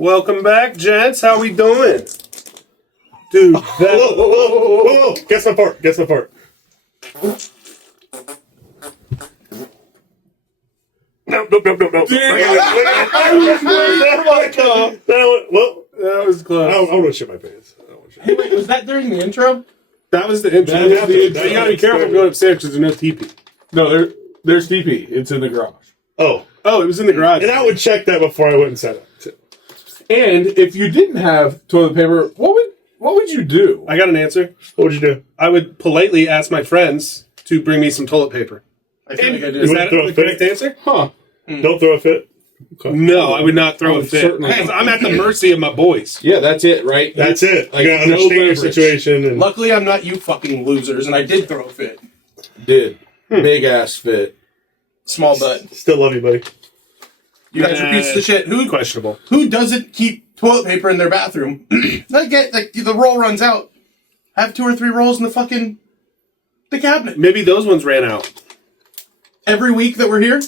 Welcome back, gents. How we doing? Dude, Whoa. Guess my part. No. That was close. I don't want to shit my pants. Hey, wait, was that during the intro? That was the intro. That was the intro. You gotta be careful going upstairs because there's no TP. No, there's TP. It's in the garage. Oh, it was in the garage. and I would check that before I went and set it. And if you didn't have toilet paper, what would you do? I got an answer. What would you do? I would politely ask my friends to bring me some toilet paper. I feel like I Is did. that throw a the correct fit? answer? Huh? Don't throw a fit. No, I would not throw a fit. certainly Because not. I'm at the mercy of my boys. Yeah, that's it, right? That's it. Like, You gotta no understand your leverage. situation. And Luckily, I'm not you fucking losers, and I did throw a fit. Did big ass fit. Small butt. still love you, buddy. You guys are pieces of shit. Questionable. Who doesn't keep toilet paper in their bathroom? I get, like, the roll runs out. Have 2 or 3 rolls in the cabinet. Maybe those ones ran out. Every week that we're here?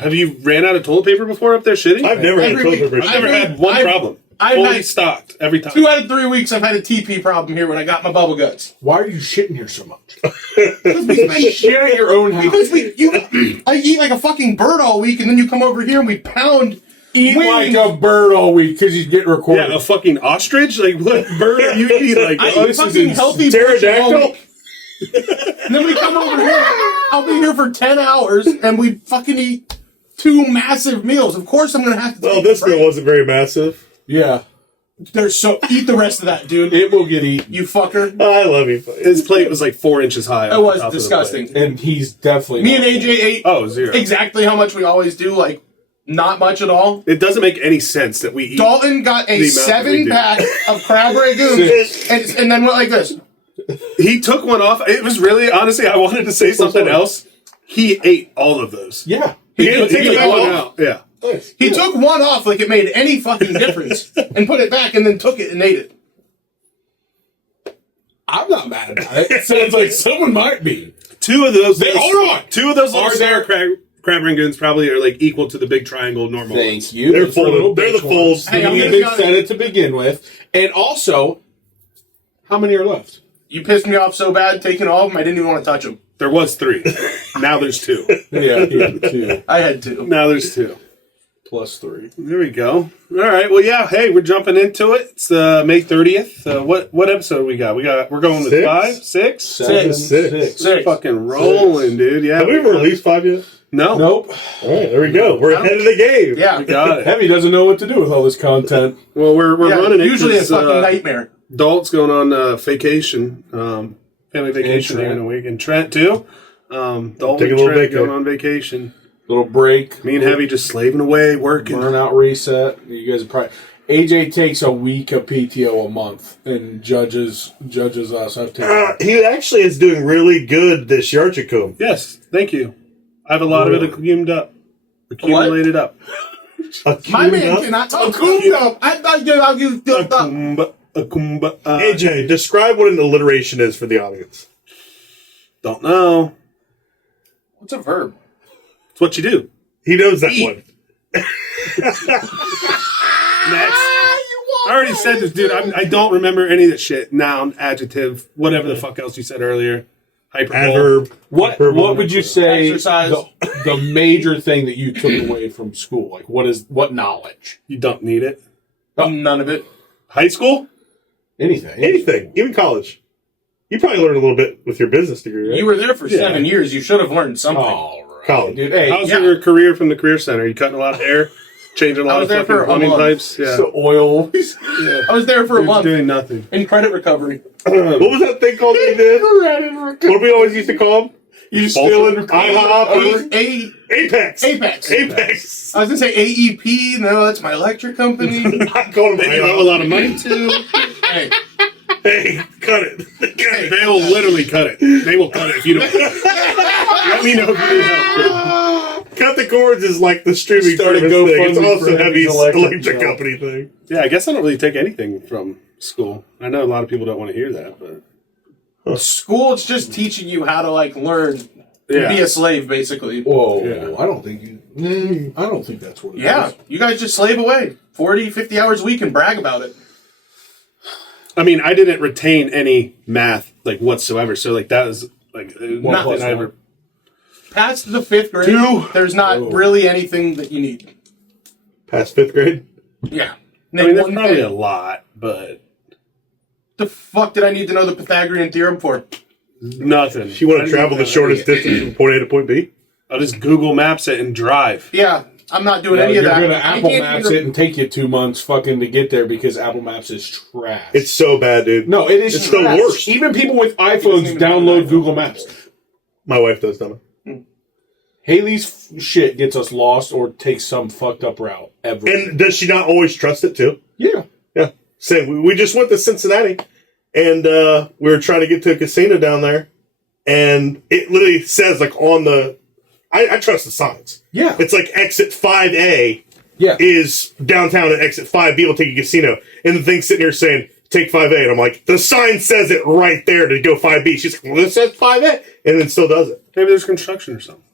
Have you ran out of toilet paper before up there shitting? I've never had a Every toilet week. paper I've never issue. had one problem. I've Fully had stocked every time. 2 out of 3 weeks I've had a TP problem here when I got my bubble guts. Why are you shitting here so much? Because we spend Shit at your own house. Because I eat like a fucking bird all week, and then you come over here and we pound. Eat wings. like a bird all week because he's getting recorded. Yeah, a fucking ostrich? Like, what bird are you eating? Like, I oh, eat this fucking is healthy Pterodactyl? all week. And then we come over here. I'll be here for 10 hours, and we fucking eat 2 massive meals. Of course, I'm gonna have to. Well, take this a break. meal wasn't very massive. Yeah, There's so eat the rest of that, dude. it will get eaten. You fucker. I love you, buddy. His plate was like 4 inches high. It was disgusting. And he's definitely Me not. and AJ ate Oh, 0. exactly how much we always do. Like, not much at all. It doesn't make any sense that we eat. Dalton got a The amount that we do. 7-pack of crab ragoons, and then went like this. He took one off. It was really, honestly, I wanted to say something else. He ate all of those. Yeah. He didn't take took it one off? out. Yeah. He took one off like it made any fucking difference, and put it back, and then took it and ate it. I'm not mad about it. It sounds like someone might be. 2 of those. Hold on. 2 of those little Are sour crab rangoons probably are like equal to the big triangle normal ones. Thank you. They're Those are little They're the bitch folds. ones. Hey, I'm You gonna did be honest. set it to begin with. And also, how many are left? You pissed me off so bad taking all of them, I didn't even want to touch them. There was 3. Now there's 2. Yeah, 2 I had to. Now there's 2. plus 3. There we go. All right. Well, yeah. Hey, we're jumping into it. It's May 30th. What episode we got? We're going with 6? 5, 6. Six. Six. Fucking rolling, dude. Yeah. Have we ever released 5 yet? No. Nope. All right, there we go. We're ahead of the game. Yeah. We got it. Heavy doesn't know what to do with all this content. Well, we're Yeah, running it. usually a 'cause, fucking nightmare. Dalt's going on vacation, family vacation And there in a week, and Trent too. Dalton Take a and little Trent vacay. going on vacation. Little break. Me and Heavy just slaving away, working. Burnout reset. You guys are probably... AJ takes a week of PTO a month and judges us. I've taken... He actually is doing really good this Yarchicum. Yes, thank you. I have a lot of it accumulated up. My man cannot talk. AJ, describe what an alliteration is for the audience. Don't know. What's a verb? It's what you do. He knows that one. Next. I already said this, dude. I don't remember any of that shit. Noun, adjective, whatever the fuck else you said earlier. Hyperbole. Adverb. What would you say Exercise. the major thing that you took away from school? Like, what knowledge? You don't need it. None of it. High school? Anything. Anything. Even college. You probably learned a little bit with your business degree, right? You were there for 7 years. You should have learned something. All right. College. Dude, hey, How's Yeah. your career from the Career Center? You cutting a lot of hair? Changing a I lot was of there fucking for a plumbing month. pipes? Yeah. so oil. I was there for a Dude's month doing nothing. in credit recovery. What was that thing called that you did? What did we always used to call them? You still in IHOP. Apex. Apex. Apex. I was gonna say AEP. No, that's my electric company. I called them They owe a lot of money too. Hey, Hey, cut it. They will literally cut it. They will cut it if you don't. Let me know if you need help. Cut the cords is like the streaming Started service thing. GoFundMe It's also for Heavy's Heavy's electric electric job. company thing. Yeah, I guess I don't really take anything from school. I know a lot of people don't want to hear that, but school is just teaching you how to like learn Yeah. Be a slave, basically. Whoa, Yeah. I don't think I don't think that's what it is. Yeah, you guys just slave away 40, 50 hours a week and brag about it. I mean, I didn't retain any math like whatsoever, so like that was like nothing I ever. Past the 5th grade, 2. there's not really anything that you need. Past 5th grade? Yeah. I mean, there's one probably thing. a lot, but The fuck did I need to know the Pythagorean theorem for? nothing. If you want I to didn't travel the even know shortest any- distance from point A to point B? I'll just Google Maps it and drive. Yeah, I'm not doing No, any you're of that. gonna You Apple can't Maps even- it and take you 2 months fucking to get there because Apple Maps is trash. It's so bad, dude. no, it is It's the trash. worst. Even people with doesn't iPhones even download have an Google Maps. My wife does, dumb. Haley's shit gets us lost or takes some fucked up route ever. And does she not always trust it, too? yeah. Yeah. Same. We just went to Cincinnati, and we were trying to get to a casino down there, and it literally says, like, on the... I trust the signs. Yeah. It's like exit 5A Yeah. is downtown, and exit 5B will take you to casino. And the thing's sitting here saying, take 5A. And I'm like, the sign says it right there to go 5B. She's like, well, it says 5A. And then still does it. Maybe there's construction or something.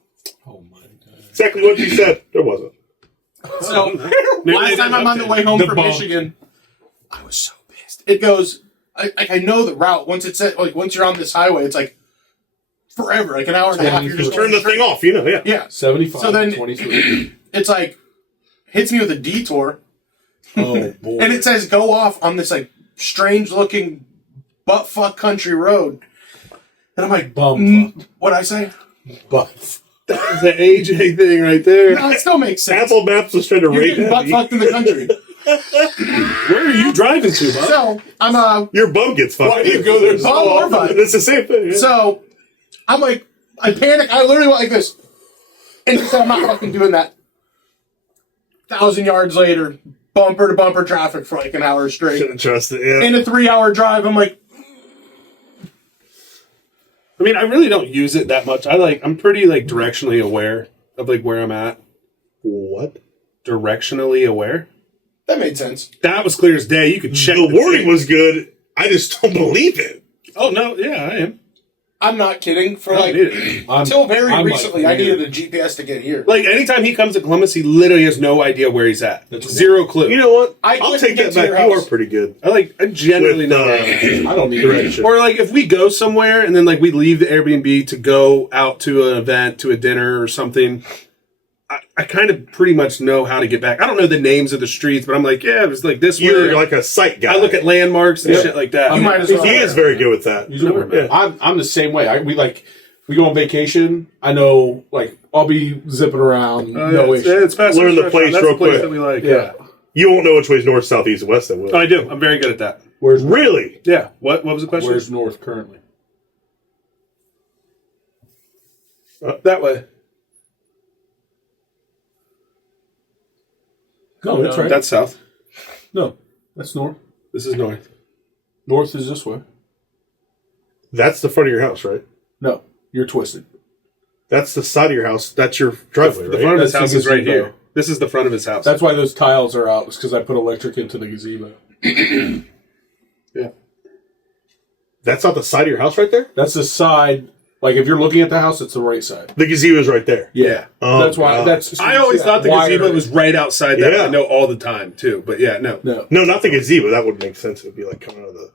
Oh my god. Exactly what you said. There wasn't. So, Maybe last they time didn't I'm on the update way home the from bump. Michigan, I was so pissed. It goes, I know the route. Once it's at, like, once you're on this highway, it's like forever, like an hour and a half. You're just Turn going the thing off, you know, yeah. Yeah. 75, So then- 23. It's like, hits me with a detour, Oh boy. and it says go off on this, like, strange looking butt-fuck country road. And I'm like, Bum what'd I say? Buff. That's the AJ thing right there. No, it still makes sense. Apple Maps was trying to You're rate getting that. butt-fucked in the country. Where are you driving to, Bob? So, I'm Your bum gets fucked. Why do you go there so bum or often? butt. It's the same thing. Yeah. So, I'm like, I panic. I literally went like this. And he said, I'm not fucking doing that. 1,000 yards later, bumper to bumper traffic for like an hour straight. Shouldn't trust it, yeah. In a 3-hour drive, I'm like, I mean, I really don't use it that much. I'm pretty like directionally aware of like where I'm at. What? Directionally aware. that made sense. That was clear as day. You could check The wording thing. was good. I just don't believe it. Oh no, yeah, I am. I'm not kidding. For I don't like, need it. until very I'm recently, like, I needed a GPS to get here. Like anytime he comes to Columbus, he literally has no idea where he's at. That's Zero clue. You know what? I I'll couldn't take get that to your back. You house. are pretty good. I generally With, know where I'm at. I don't need direction. Or like if we go somewhere and then like we leave the Airbnb to go out to an event, to a dinner or something, I kind of pretty much know how to get back. I don't know the names of the streets, but I'm like, yeah, it was like this You're way. like a sight guy. I look at landmarks and Yeah. shit like that. You might as well. He is very good with that. He's over, man. Yeah. I'm the same way. We go on vacation. I know, like, I'll be zipping around. No it's, issue. it's fast Learn food the place restaurant. That's real the place quick. that we like. Yeah. You won't know which way is north, south, east, and west. Then, will Oh, you? I do. I'm very good at that. Where's Really? Yeah. What was the question? Where's north currently? That way. No, that's right. That's south. No, that's north. This is north. North is this way. That's the front of your house, right? No, you're twisted. That's the side of your house. That's your driveway, The right? front of his That's house the is right gazebo. here. This is the front of his house. That's why those tiles are out. It's because I put electric into the gazebo. yeah. That's not the side of your house right there? That's the side. Like, if you're looking at the house, it's the right side. The gazebo is right there. Yeah. Oh, That's why. God. That's. I always thought the wire- gazebo was right outside that. Yeah. I know all the time too, but yeah, no. No. No, not the gazebo. That would make sense. It would be like coming out of the...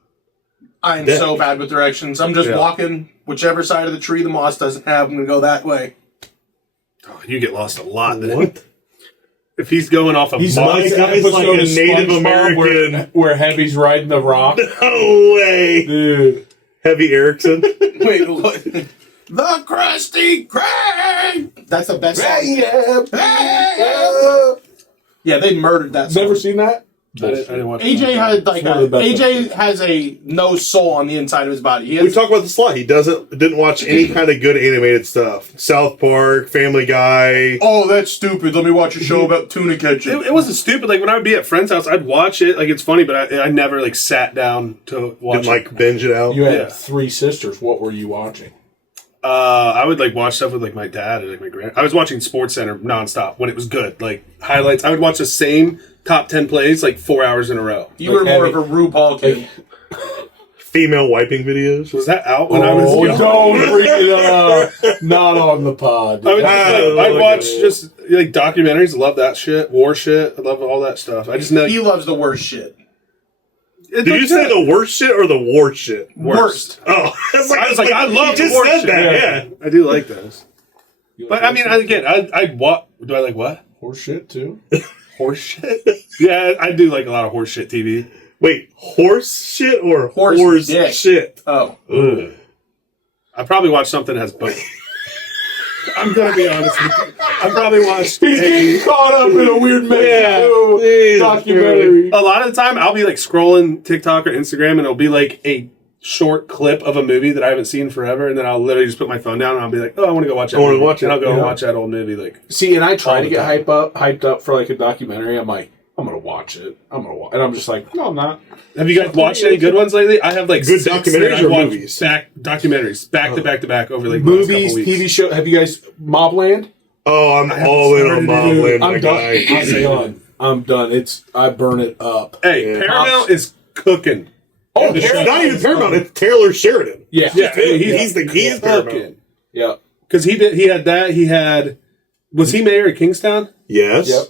I'm Yeah. so bad with directions. I'm just Yeah. walking whichever side of the tree the moss doesn't have. I'm going to go that way. Oh, you get lost a lot. Then. What? If he's going off of He's My like that guy's like episode a of Native SpongeBob American. where Heavy's riding the rock. No way. Dude. Heavy Erickson. Wait, what? The Krusty Krab! That's the best song. Yeah, they murdered that song. Never seen that? I didn't watch AJ had like one of the best AJ has a no soul on the inside of his body. He We has, talked about this a lot. He didn't watch any kind of good animated stuff. South Park, Family Guy. oh, that's stupid. Let me watch a show about tuna catching. It wasn't stupid. Like when I would be at friends' house, I'd watch it. Like it's funny, but I never like sat down to watch. Didn't like binge it out. You had Yeah. 3 sisters. What were you watching? I would like watch stuff with like my dad or like my grand. I was watching Sports Center nonstop when it was good. Like highlights. I would watch the same top 10 plays like 4 hours in a row. You were Like more heavy- of a RuPaul kid. female wiping videos. Was that out when I was young? Don't bring it up. Not on the pod. I would I watch just like documentaries. Love that shit. War shit. I love all that stuff. I just know. He loves the worst shit. Did you say the worst shit or the war shit? Worst. Oh, I was like, I love you just war said shit. that. Yeah. I do like those. But I mean, again, I what do I like? What Horse shit too. horse shit? Yeah, I do like a lot of horse shit TV. Wait, horse shit or Horse dick. shit? Oh. Ugh. I probably watch something that has both. I'm gonna be honest with you. I probably watched He's getting caught up in a weird documentary. a lot of the time. I'll be like scrolling TikTok or Instagram, and it'll be like a short clip of a movie that I haven't seen forever, and then I'll literally just put my phone down and I'll be like, "Oh, I want to go watch that." wanna movie. watch it, and I'll go yeah. and watch that old movie. Like, See, and I try All to the get time. hyped up for like a documentary. I'm like, I'm gonna watch it. And I'm just like, no, I'm not. have you guys watched any good ones lately? I have like Good 6 documentaries that I've or watched movies? Documentaries back to back over like the last Movies, couple weeks. TV show. Have you guys Mobland? Oh, I'm all in on Mobland, my I'm done. guy. I'm done. I burn it up. Hey, Yeah. Paramount is cooking. Oh, It's not even Paramount. It's Taylor Sheridan. Yeah. Yeah, He's Paramount. cooking. Yeah. Because he had that. He had. Was he mayor of Kingstown? Yes. Yep.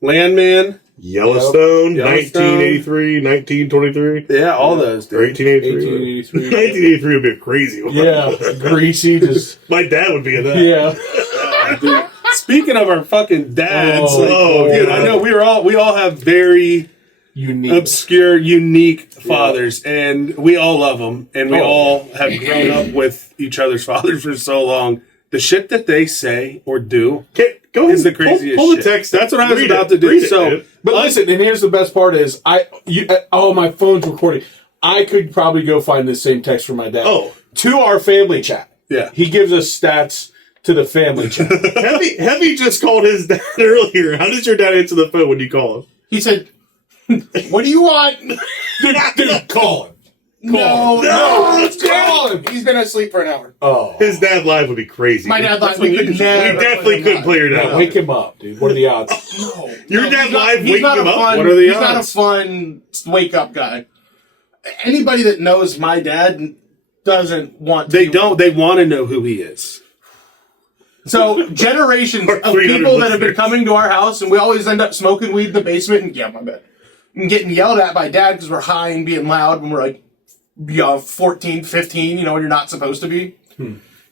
Landman. Yellowstone, Yellowstone. 1983, 1923. Yeah, all those. Or Dude. 1883. 1883. 1983 would be a crazy one. Yeah. Greasy. Just. My dad would be in that. Yeah. Dude, speaking of our fucking dads, Oh, dude, God. I know we all have very Unique. obscure, unique fathers, and we all love them, and we Oh. all have grown up with each other's fathers for so long. The shit that they say or do Go ahead is the and pull craziest the shit. text. That's what I was Read about it. to do. Read it, So, dude. But listen, and here's the best part is my phone's recording. I could probably go find the same text from my dad. Oh. To our family chat. Yeah. He gives us stats to the family chat. Heavy just called his dad earlier. How does your dad answer the phone when you call him? He said, "What do you want?" Dude, call him. No, let's Call him. He's been asleep for an hour. Oh. His dad live would be crazy. My dad That's thought we what could you do. never. We definitely put him couldn't on. play your dad. Yeah, wake him up, dude. What are the odds? No, Your dad he's not- live he's waking not a him up? fun- What are the He's not a odds? fun wake up guy. Anybody that knows my dad doesn't want. To They be- don't. They want to know who he is. So generations Our of 300 people that have been listeners. coming to our house, and we always end up smoking weed in the basement, and my bad, and getting yelled at by dad because we're high and being loud when we're like, 14, 15, when you're not supposed to be.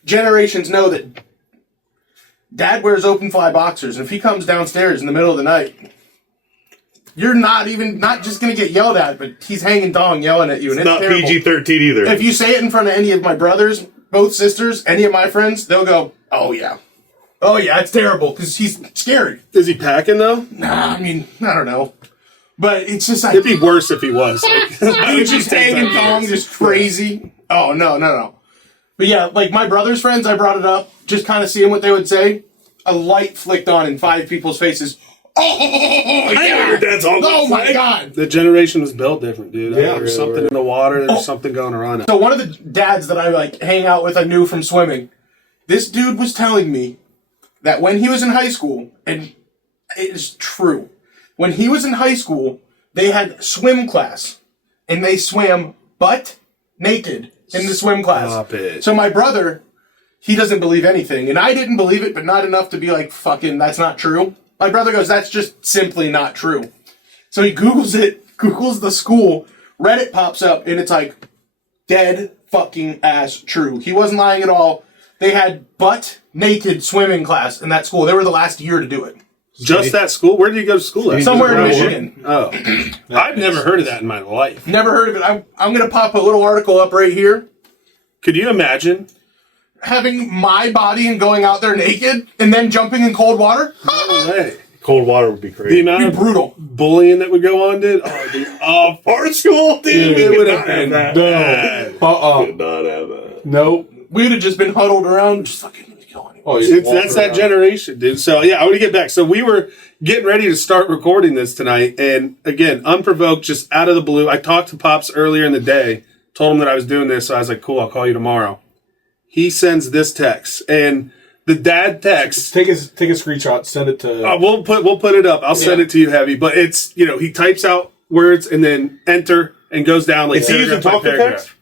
Generations know that dad wears open fly boxers, and if he comes downstairs in the middle of the night, you're not just gonna get yelled at, but he's hanging dong yelling at you, and It's it's not terrible. PG-13 either. If you say it in front of any of my brothers, both sisters, any of my friends, they'll go, "Oh yeah, it's terrible," because he's scary. Is he packing though? Nah, I mean, I don't know, but it's just like It'd be worse if he was. he's just hanging dong, just crazy. Oh no. But yeah, like my brother's friends, I brought it up, just kind of seeing what they would say. A light flicked on in 5 people's faces. I know your dad's all Oh my god! The generation was built different, dude. Yeah, There's something in the water. There's Oh. something going on. So one of the dads that I hang out with, I knew from swimming. This dude was telling me that when he was in high school, and it is true, when he was in high school, they had swim class, and they swam butt naked in the swim class. Stop it. So my brother, he doesn't believe anything, and I didn't believe it, but not enough to be like, fucking, that's not true. My brother goes, that's just simply not true. So he Googles it, Googles the school, Reddit pops up, and it's like, dead fucking ass true. He wasn't lying at all. They had butt naked swimming class in that school. They were the last year to do it. Just that school? Where did you go to school at? Somewhere in Michigan. Oh. I've never heard of that in my life. Never heard of it. I'm going to pop a little article up right here. Could you imagine? Having my body and going out there naked and then jumping in cold water? No way. Cold water would be The crazy. amount It'd of be brutal. bullying that would go on, dude. Oh, dude. Oh, Our school, dude, it we would could have not been that. bad. Could not have that. Nope. We'd have just been huddled around, just fucking going. Oh, you That's that generation, dude. So, yeah, I want to get back. So, we were getting ready to start recording this tonight. And, again, unprovoked, just out of the blue. I talked to Pops earlier in the day, told him that I was doing this. So, I was like, cool, I'll call you tomorrow. He sends this text. And the dad text. Take a screenshot, send it to. We'll put it up. I'll send it to you, Heavy. But it's, he types out words and then enter and goes down like Is he using paragraph by talk to paragraph. text?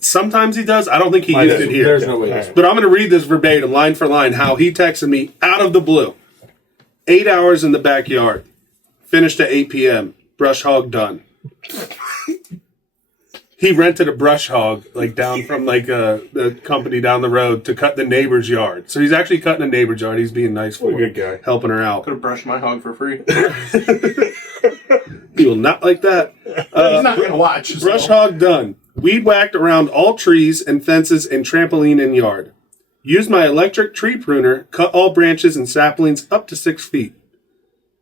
Sometimes he does. I don't think he used it here. There's no way. Right. But I'm going to read this verbatim, line for line, how he texted me out of the blue. 8 hours in the backyard. Finished at 8 p.m. Brush hog done. He rented a brush hog, like down from like the company down the road to cut the neighbor's yard. So he's actually cutting a neighbor's yard. He's being nice for What a her, good guy. helping her out. Could have brushed my hog for free. He will not like that. He's not going to watch. so. Brush hog done. Weed whacked around all trees and fences and trampoline in yard. Used my electric tree pruner, cut all branches and saplings up to 6 feet.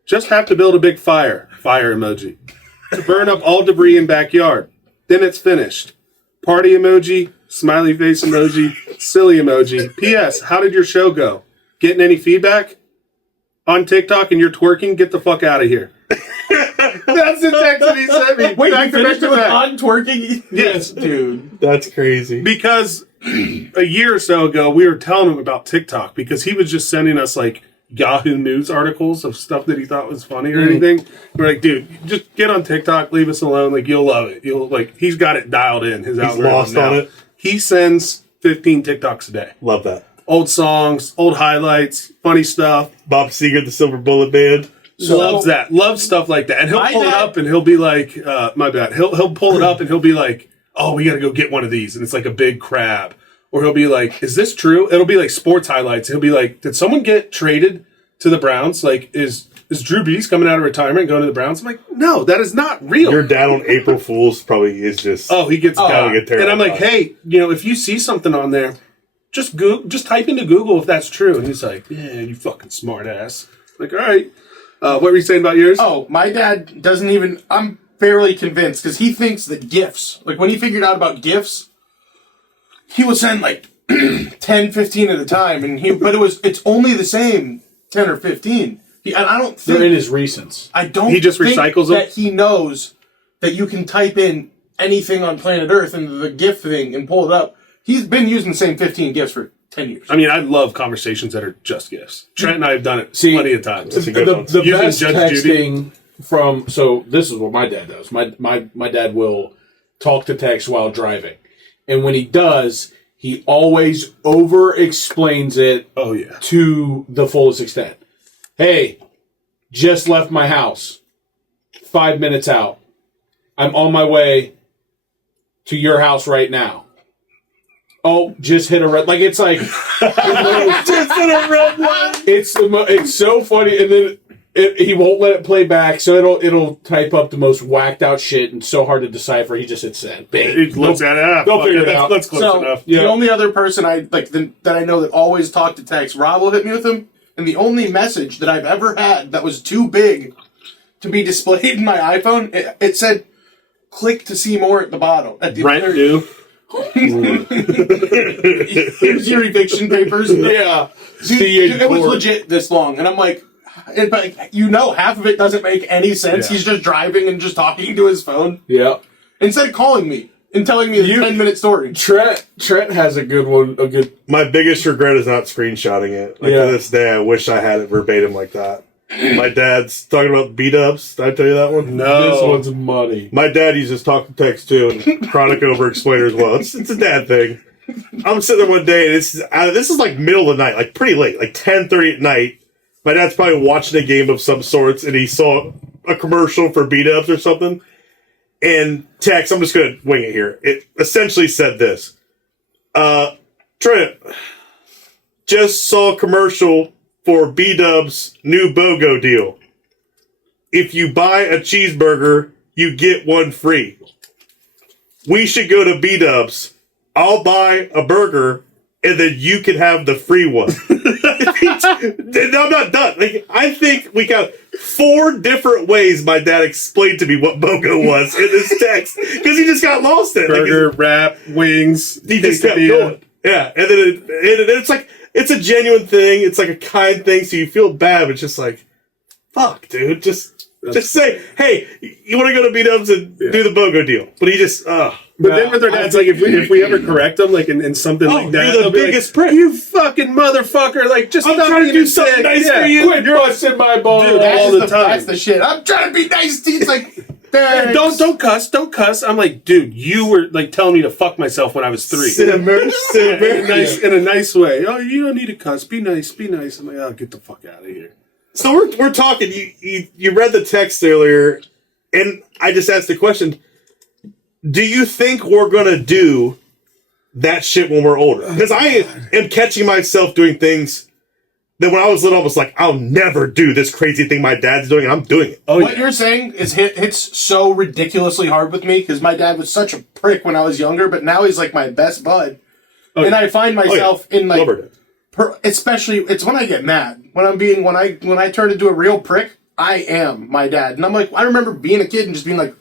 Just have to build a big fire. Fire emoji. To burn up all debris in backyard. Then it's finished. Party emoji, smiley face emoji, silly emoji. P.S. How did your show go? Getting any feedback? On TikTok and you're twerking? Get the fuck out of here. That's the text that he sent me. Wait, Back you to finished back it to with back. on twerking? Yes. Dude. That's crazy. Because a year or so ago, we were telling him about TikTok because he was just sending us like Yahoo News articles of stuff that he thought was funny or anything. We're like, dude, just get on TikTok, leave us alone. Like, you'll love it. You'll like, he's got it dialed in. His algorithm lost now. on it. He sends 15 TikToks a day. Love that. Old songs, old highlights, funny stuff. Bob Seger, the Silver Bullet Band. Loves that. Loves stuff like that. And he'll My pull it dad- up and he'll be like, my bad. He'll pull it up and he'll be like, oh, we got to go get one of these. And it's like a big crab. Or he'll be like, is this true? It'll be like sports highlights. He'll be like, did someone get traded to the Browns? Like, is Drew Brees coming out of retirement and going to the Browns? I'm like, no, that is not real. Your dad on April Fool's probably is just. Oh, he gets got. get terrible. And I'm like, hey, if you see something on there, just type into Google if that's true. And he's like, yeah, you fucking smart ass. Like, all right. What were you saying about yours? Oh, my dad doesn't even. I'm fairly convinced because he thinks that GIFs, like when he figured out about GIFs, he would send like 10, 15 at a time, but it's only the same 10 or 15. And I don't think They're in his recents. I don't. He just think recycles them? that he knows that you can type in anything on planet Earth into the GIF thing and pull it up. He's been using the same 15 GIFs for 10 years. I mean, I love conversations that are just gifts. Trent and I have done it plenty of times. That's a good one. The Using best Judge Judy. texting from this is what my dad does. My dad will talk to text while driving, and when he does, he always over explains it. Oh yeah. To the fullest extent. Hey, just left my house. 5 minutes out. I'm on my way to your house right now. Oh, just hit a red. Like it's like just in a red line. it's so funny, and then he won't let it play back, so it'll type up the most whacked out shit and so hard to decipher. He just hits send. Bang. He looks at it. They'll figure it out. That's close So enough. the only other person I like that I know that always talked to text, Rob will hit me with him, and the only message that I've ever had that was too big to be displayed in my iPhone, it said, "Click to see more" at the bottom. At the Brent knew. Here's your eviction papers. Yeah. Dude, it was legit this long, and I'm like, but half of it doesn't make any sense. Yeah. He's just driving and just talking to his phone Yeah. instead of calling me and telling me the 10-minute story. Trent has a good one. A good. My biggest regret is not screenshotting it. Like Yeah. to this day, I wish I had it verbatim like that. My dad's talking about beat-ups. Did I tell you that one? No. This one's money. My dad uses talk to text too, and Chronic over explainer as well. It's a dad thing. I'm sitting there one day, and this is like middle of the night, like pretty late, like 10:30 at night. My dad's probably watching a game of some sorts, and he saw a commercial for beat-ups or something. And text, I'm just going to wing it here. It essentially said this. Trent, just saw a commercial for B-Dub's new BOGO deal. If you buy a cheeseburger, you get one free. We should go to B-Dub's. I'll buy a burger, and then you can have the free one. And I'm not done. Like, I think we got 4 different ways my dad explained to me what BOGO was in this text, because he just got lost in it. Burger, wrap, wings. He just kept quesadilla. going. Yeah, and then it's like, it's a genuine thing. It's like a kind thing, so you feel bad, but it's just like, fuck, dude. Just say, hey, you want to go to B-Dubs and do the BOGO deal. But he just, But then with our dad's like, if we ever correct them, like in something like that, you're the they'll be biggest like, prick. You fucking motherfucker! Like, just I'm stop trying to being do a something dick. nice for you. Quit busting my balls Dude, all the time. That's the shit. I'm trying to be nice to you. It's like, Thanks. Don't cuss. I'm like, dude, you were like telling me to fuck myself when I was 3. Simmer. In a nice way. Oh, you don't need to cuss. Be nice. I'm like, oh, get the fuck out of here. So we're talking. You read the text earlier, and I just asked the question: do you think we're gonna do that shit when we're older? Because I am catching myself doing things that when I was little, I was like, I'll never do this crazy thing my dad's doing, and I'm doing it. Oh, What you're saying is hits so ridiculously hard with me because my dad was such a prick when I was younger, but now he's like my best bud. And I find myself in like, especially it's when I get mad, when I turn into a real prick, I am my dad. And I'm like, I remember being a kid and just being like,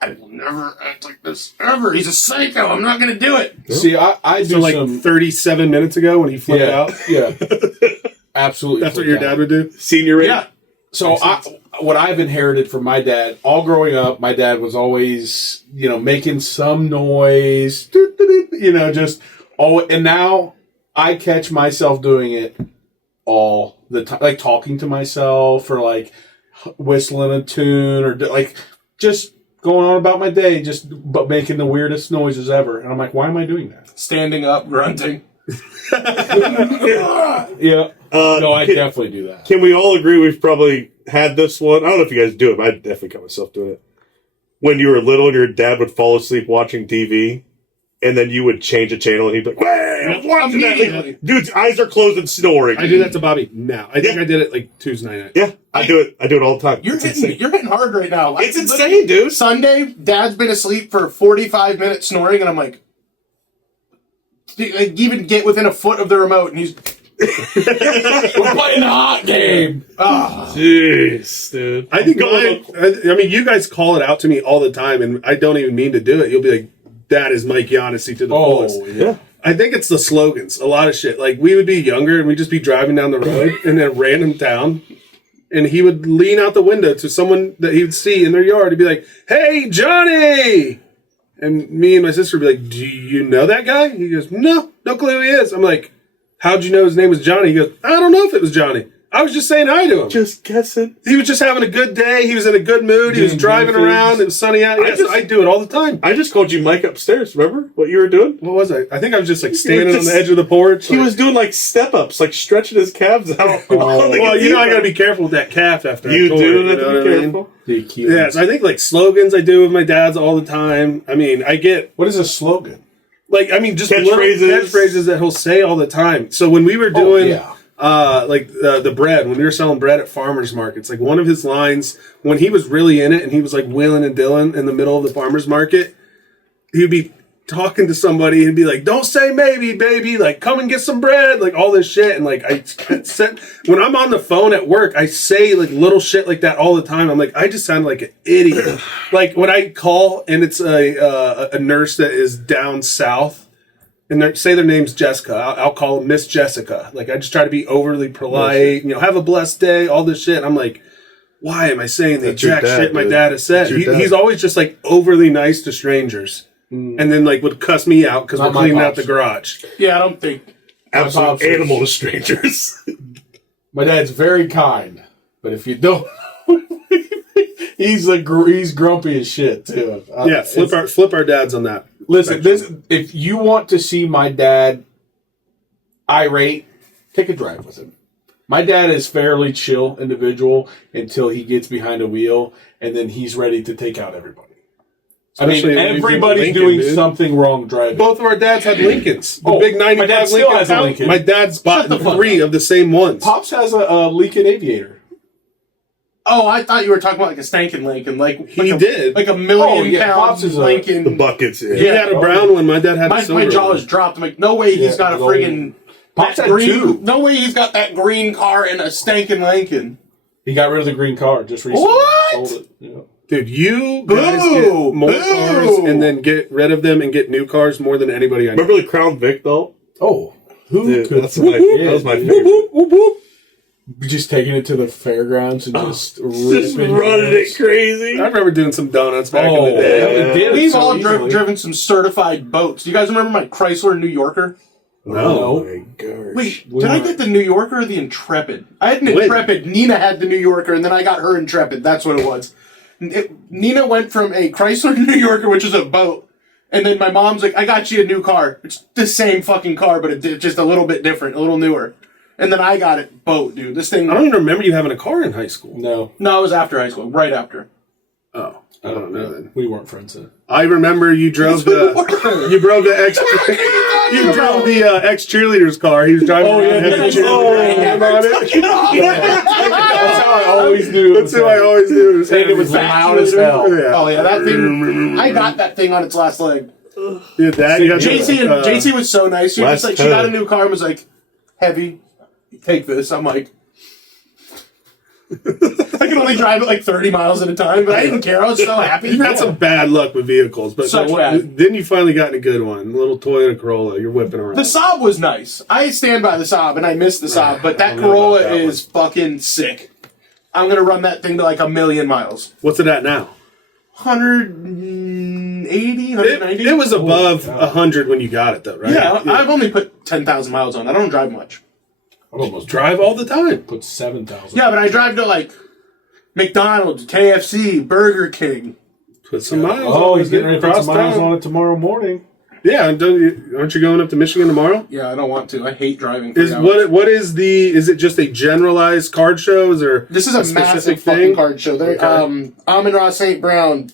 I will never act like this ever. He's a psycho. I'm not going to do it. See, I do so like some 37 minutes ago when he flipped out. Yeah, absolutely. That's what your dad would do. Senior rate. Yeah. So what I've inherited from my dad, all growing up, my dad was always, making some noise, just and now I catch myself doing it all the time, like talking to myself or like whistling a tune or like just going on about my day, but making the weirdest noises ever. And I'm like, why am I doing that? Standing up, grunting. Yeah. No, I definitely do that. Can we all agree we've probably had this one? I don't know if you guys do it, but I definitely caught myself doing it. When you were little and your dad would fall asleep watching TV, and then you would change a channel and he'd be like, "Wait, I'm watching that." Like, dude's eyes are closed and snoring. I do that to Bobby now. I think I did it like Tuesday night. Yeah, I do it all the time. You're hitting hard right now. It's insane, dude. Sunday, Dad's been asleep for 45 minutes snoring, and I'm like even get within a foot of the remote, and he's We're playing a hot game. Jeez, dude. I think I mean, you guys call it out to me all the time, and I don't even mean to do it. You'll be like, that is Mike Giannissi to the fullest. Yeah. I think it's the slogans. A lot of shit. Like, we would be younger, and we'd just be driving down the road in a random town, and he would lean out the window to someone that he would see in their yard and be like, "Hey, Johnny!" And me and my sister would be like, "Do you know that guy?" He goes, No clue who he is. I'm like, "How'd you know his name was Johnny?" He goes, "I don't know if it was Johnny. I was just saying hi to him." Just guessing. He was just having a good day. He was in a good mood. He was driving around. It was sunny out. Yes, I do it all the time. I just called you Mike upstairs. Remember what you were doing? What was I? I think I was just like standing on the edge of the porch. He was doing like step ups, like stretching his calves out. Well, I got to be careful with that calf after You I do it, have to be careful. Yeah, so I think like slogans I do with my dads all the time. I mean, I get What is a slogan? like just Catchphrases. catchphrases that he'll say all the time. So when we were doing the bread, when we were selling bread at farmers markets, like one of his lines when he was really in it and he was like wheeling and dealing in the middle of the farmers market, he'd be talking to somebody and be like, "Don't say maybe, baby, like come and get some bread," like all this shit. And like when I'm on the phone at work, I say like little shit like that all the time. I'm like, I just sound like an idiot. Like when I call and it's a nurse that is down south and say their name's Jessica, I'll call them Miss Jessica. Like I just try to be overly polite, have a blessed day, all this shit. I'm like, why am I saying the exact shit my dad has said? He's always just like overly nice to strangers. And then like would cuss me out because we're cleaning out the garage. yeah. I don't think Absolute animal to strangers. My dad's very kind, but if you don't, he's grumpy as shit too. Yeah, flip our dads on that. Listen, if you want to see my dad irate, take a drive with him. My dad is fairly chill individual until he gets behind a wheel, and then he's ready to take out everybody. Especially everybody's Lincoln, doing dude. something wrong driving. Both of our dads had Lincolns. The big 95 my dad still Lincoln. has a Lincoln. My dad's bought three of the same ones. Pops has a Lincoln Aviator. Oh, I thought you were talking about like a stankin' Lincoln, He did. like $1 million Pops is Lincoln. The buckets. He had a brown one. My dad had a silver My jaw one. is dropped. I'm like, no way he's got a friggin' Pops that had two. No way he's got that green car and a stankin' Lincoln. He got rid of the green car just recently. What? Sold it. Yeah. Dude, you guys get more cars and then get rid of them and get new cars more than anybody I know. Remember the Crown Vic though? Oh, who Dude, could? that was my favorite. Just taking it to the fairgrounds and just Just running it crazy. I remember doing some donuts back in the day. Yeah. We've all driven some certified boats. Do you guys remember my Chrysler New Yorker? Oh my gosh. Wait, did I get the New Yorker or the Intrepid? I had an Intrepid. Nina had the New Yorker, and then I got her Intrepid. That's what it was. Nina went from a Chrysler New Yorker, which is a boat, and then my mom's like, I got you a new car. It's the same fucking car, but it's just a little bit different, a little newer. And then I got it boat, dude. This thing. I don't even remember you having a car in high school. No. No, it was after high school, right after. Oh, I don't know then. We weren't friends then. I remember you drove the ex cheerleader's car. He was driving. Oh, yeah, around yeah, That's how I always knew. That's who I always knew. And it was loud as hell. Yeah. Oh yeah, that thing. I got that thing on its last leg. Yeah, that, you had JC was so nice. She was like, she got a new car and was like, heavy. Take this. I'm like, I can only drive it like 30 miles at a time, but I didn't care. I was so happy. You've had some bad luck with vehicles, but then you finally got in a good one. A little Toyota Corolla. You're whipping around. The Saab was nice. I stand by the Saab, and I miss the Saab, but that Corolla is fucking sick. I'm going to run that thing to like 1,000,000 miles. What's it at now? 180, 190. It was above 100 when you got it, though, right? Yeah, I've only put 10,000 miles on. I don't drive much. I almost Drive all the time. put 7,000. Yeah, but I drive to like McDonald's, KFC, Burger King. Put some miles Oh, on he's it. getting ready to put Across some miles town. on it tomorrow morning. Yeah, and aren't you going up to Michigan tomorrow? Yeah, I don't want to. I hate driving. Is it just a generalized card show? Is there This is a specific massive thing? fucking card show. There, Okay. Amon-Ra St. Brown,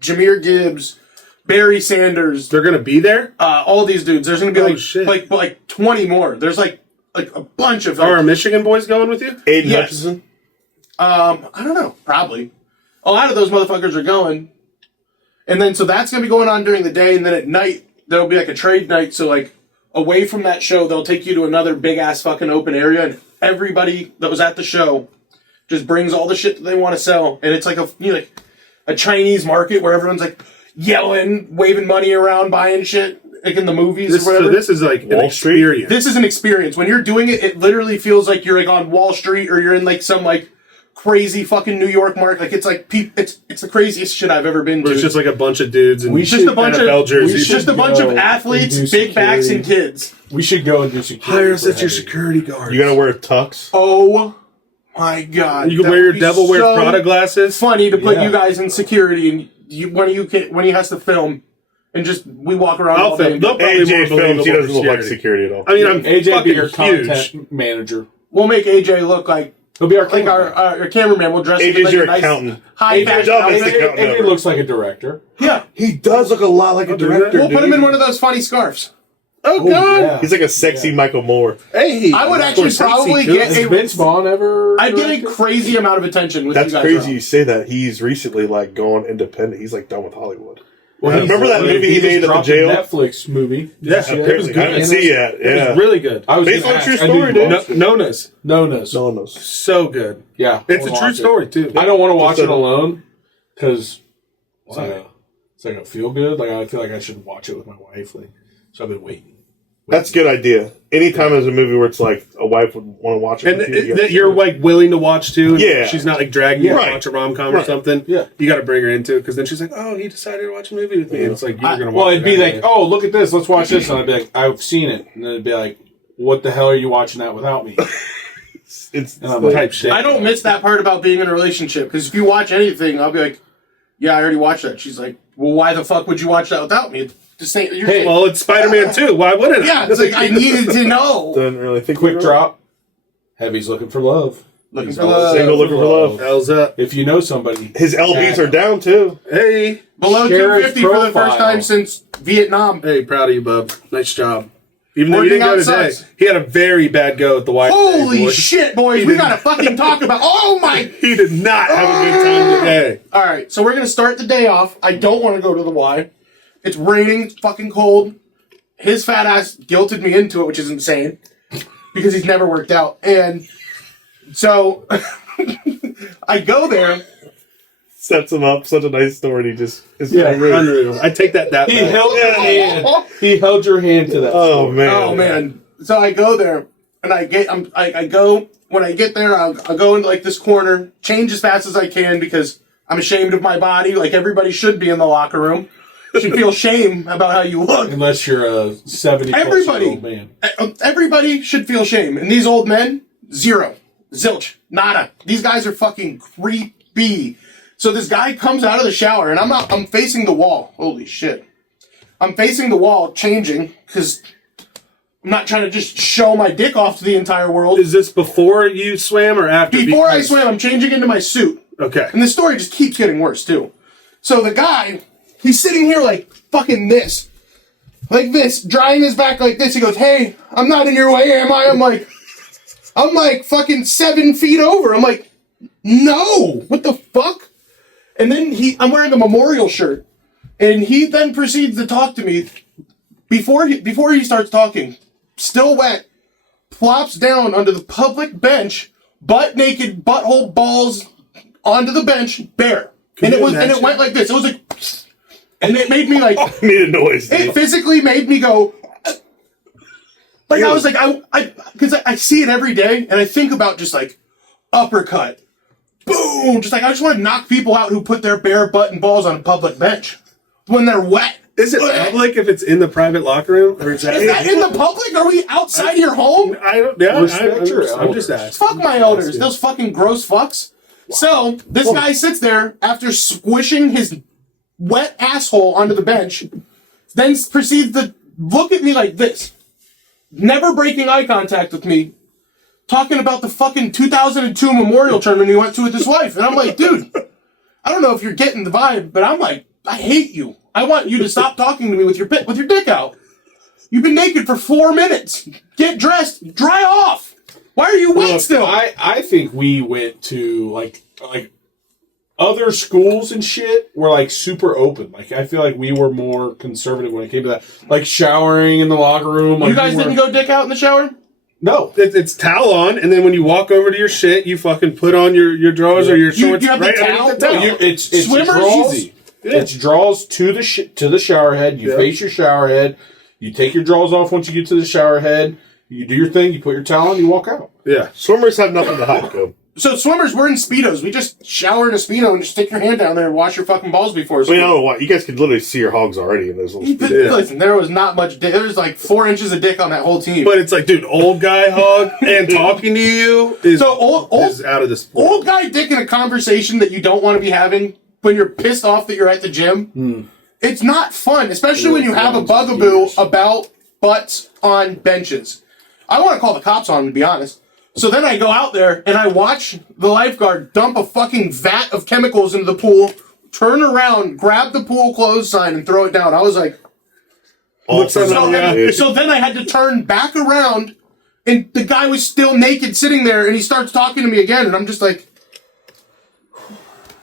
Jameer Gibbs, Barry Sanders, They're going to be there? all these dudes. There's going to be like 20 more. There's like a bunch of. Are our Michigan boys going with you? Aiden Yes. Hutchinson. I don't know. Probably. A lot of those motherfuckers are going. And then, so that's going to be going on during the day. And then at night, there'll be like a trade night. So, like, away from that show, they'll take you to another big ass fucking open area. And everybody that was at the show just brings all the shit that they want to sell. And it's like a Chinese market where everyone's like yelling, waving money around, buying shit, like in the movies or whatever. So this is like an Wall Street? experience. This is an experience. When you're doing it, it literally feels like you're like on Wall Street or you're in like some like crazy fucking New York market. Like it's like it's the craziest shit I've ever been Where to. it's just like a bunch of dudes and just a bunch NFL of jerseys. just a bunch of athletes, and big do backs, and security. kids. We should go and do security. Hire us for as your Heavy. security guard. You gotta wear a tux. Oh my god! You can That wear would your be Devil Wear so Prada glasses. Funny to put Yeah. you guys in security and when he has to film and just we walk around. I'll all day film. and They'll probably AJ more films. believable He doesn't for look like security. security at all. I mean, I'm AJ be fucking your huge. content manager. we'll make AJ look like He'll be our like our cameraman. We'll dress him in AJ's like your a nice accountant. high AJ fashion Dub is outfit. the accountant. He looks like a director. Yeah, He does look a lot like a do that. director. we'll put him dude. in one of those funny scarves. Oh, God. yeah. He's like a sexy Michael Moore. Hey. I would actually Scorsese, probably too. get Has a- Vince Vaughn ever? I'd get a directed? crazy amount of attention with That's you guys. crazy around. you say that. He's recently like gone independent. He's like done with Hollywood. Well, Remember that movie he just made at the dropped a jail? Netflix movie. Did Yeah, you see that? apparently. I haven't seen it yet. It Yeah. was really good. I was Based gonna on a true ask- I story, didn't dude. watch it. Nona's. Nona's. No one knows. So good. Yeah, It's I a wanna true watch it. story, too. I don't want to watch Just it a- alone because it's Why? like a feel good. Like I feel like I should watch it with my wife. Like, so I've been waiting. That's a good idea. Anytime there's a movie where it's like a wife would want to watch it, And with you, that you're like willing to watch too. And Yeah. she's not like dragging you Right. to watch a rom com or Right. something. Yeah. you got to bring her into it because then she's like, "Oh, he decided to watch a movie with me." And it's like you're gonna watch. Well, it'd be it like, anyway. oh, look at this. Let's watch this. And I'd be like, I've seen it. And then it'd be like, what the hell are you watching that without me? it's And I'm like, type shit. I don't miss that part about being in a relationship because if you watch anything, I'll be like, "Yeah, I already watched that." She's like, "Well, why the fuck would you watch that without me?" It's the same. You're Hey, Well, it's Spider-Man 2. Why wouldn't I? yeah, it's like I needed to know. Doesn't really think quick we're- drop. Heavy's looking for love. Looking He's for always love. Single looking for love. Hell's up. If you know somebody, His LBs are down too. Hey, Below Share his 250 for the first profile. time since Vietnam. hey, proud of you, bub. Nice job. Even though you Working didn't go out today, sucks. he had a very bad go at the White. Holy shit, boys! We gotta fucking talk about. Oh my! He did not have a good time today. All right, so we're gonna start the day off. I don't want to go to the Y. It's raining, fucking cold. His fat ass guilted me into it, which is insane because he's never worked out. And so I go there. Sets him up. Such a nice story. He just is Yeah, so rude. unreal. I take that. he back. held your hand. He held your hand to that. Oh story. man. Oh man! So I go there, and I go. When I get there, I'll go into like this corner, change as fast as I can because I'm ashamed of my body, like everybody should be in the locker room. Should feel shame about how you look. Unless you're a 70 Everybody. old man. Everybody should feel shame, and these old men, zero, zilch, nada. These guys are fucking creepy. So this guy comes out of the shower, and I'm facing the wall. Holy shit. I'm facing the wall, changing, because I'm not trying to just show my dick off to the entire world. Is this before you swam or after? Before I swam, I'm changing into my suit. Okay. And the story just keeps getting worse, too. So the guy, he's sitting here like fucking this. Like this, drying his back like this. He goes, hey, I'm not in your way, am I? I'm like fucking 7 feet over. I'm like, no, what the fuck? And then I'm wearing a memorial shirt. And he then proceeds to talk to me. Before he starts talking, still wet, plops down onto the public bench, butt naked, butthole balls onto the bench, bare. And it went like this. It was like, and it made me like, It made a noise. it physically made me go, like I was like, because I see it every day, and I think about just like uppercut, boom, just like I just want to knock people out who put their bare butt and balls on a public bench when they're wet. Is it public if it's in the private locker room, or is that in the public? Are we outside your home? I don't. Yeah, Respect your I'm just elders. asking. Fuck my elders, those fucking gross fucks. Wow. So this guy sits there after squishing his wet asshole onto the bench, then proceeds to look at me like this, never breaking eye contact with me, talking about the fucking 2002 memorial tournament he went to with his wife. And I'm like, dude, I don't know if you're getting the vibe, but I'm like, I hate you. I want you to stop talking to me with your dick out. You've been naked for 4 minutes. Get dressed. Dry off. Why are you wet still? I think we went to like other schools and shit were like super open. Like I feel like we were more conservative when it came to that. Like showering in the locker room. Like you guys didn't go dick out in the shower? No. It's towel on, and then when you walk over to your shit, you fucking put on your drawers or your shorts you have the right towel? underneath the towel. No, it's Swimmers? draws. Easy. Yeah. It's draws to the shower head. You face your shower head. You take your drawers off once you get to the shower head. You do your thing. You put your towel on. You walk out. Yeah. Swimmers have nothing to hide, go. So swimmers, we're in Speedos. We just shower in a Speedo and just stick your hand down there and wash your fucking balls before. Well, you know what? You guys could literally see your hogs already in those little speedos. Listen, there was not much dick. There was like 4 inches of dick on that whole team. But it's like, dude, old guy hog and talking to you is is out of this. Old guy dick in a conversation that you don't want to be having when you're pissed off that you're at the gym. It's not fun, especially when you have a bugaboo about butts on benches. I want to call the cops on him, to be honest. So then I go out there and I watch the lifeguard dump a fucking vat of chemicals into the pool, turn around, grab the pool closed sign, and throw it down. I was like, so then I had to turn back around, and the guy was still naked sitting there, and he starts talking to me again, and I'm just like,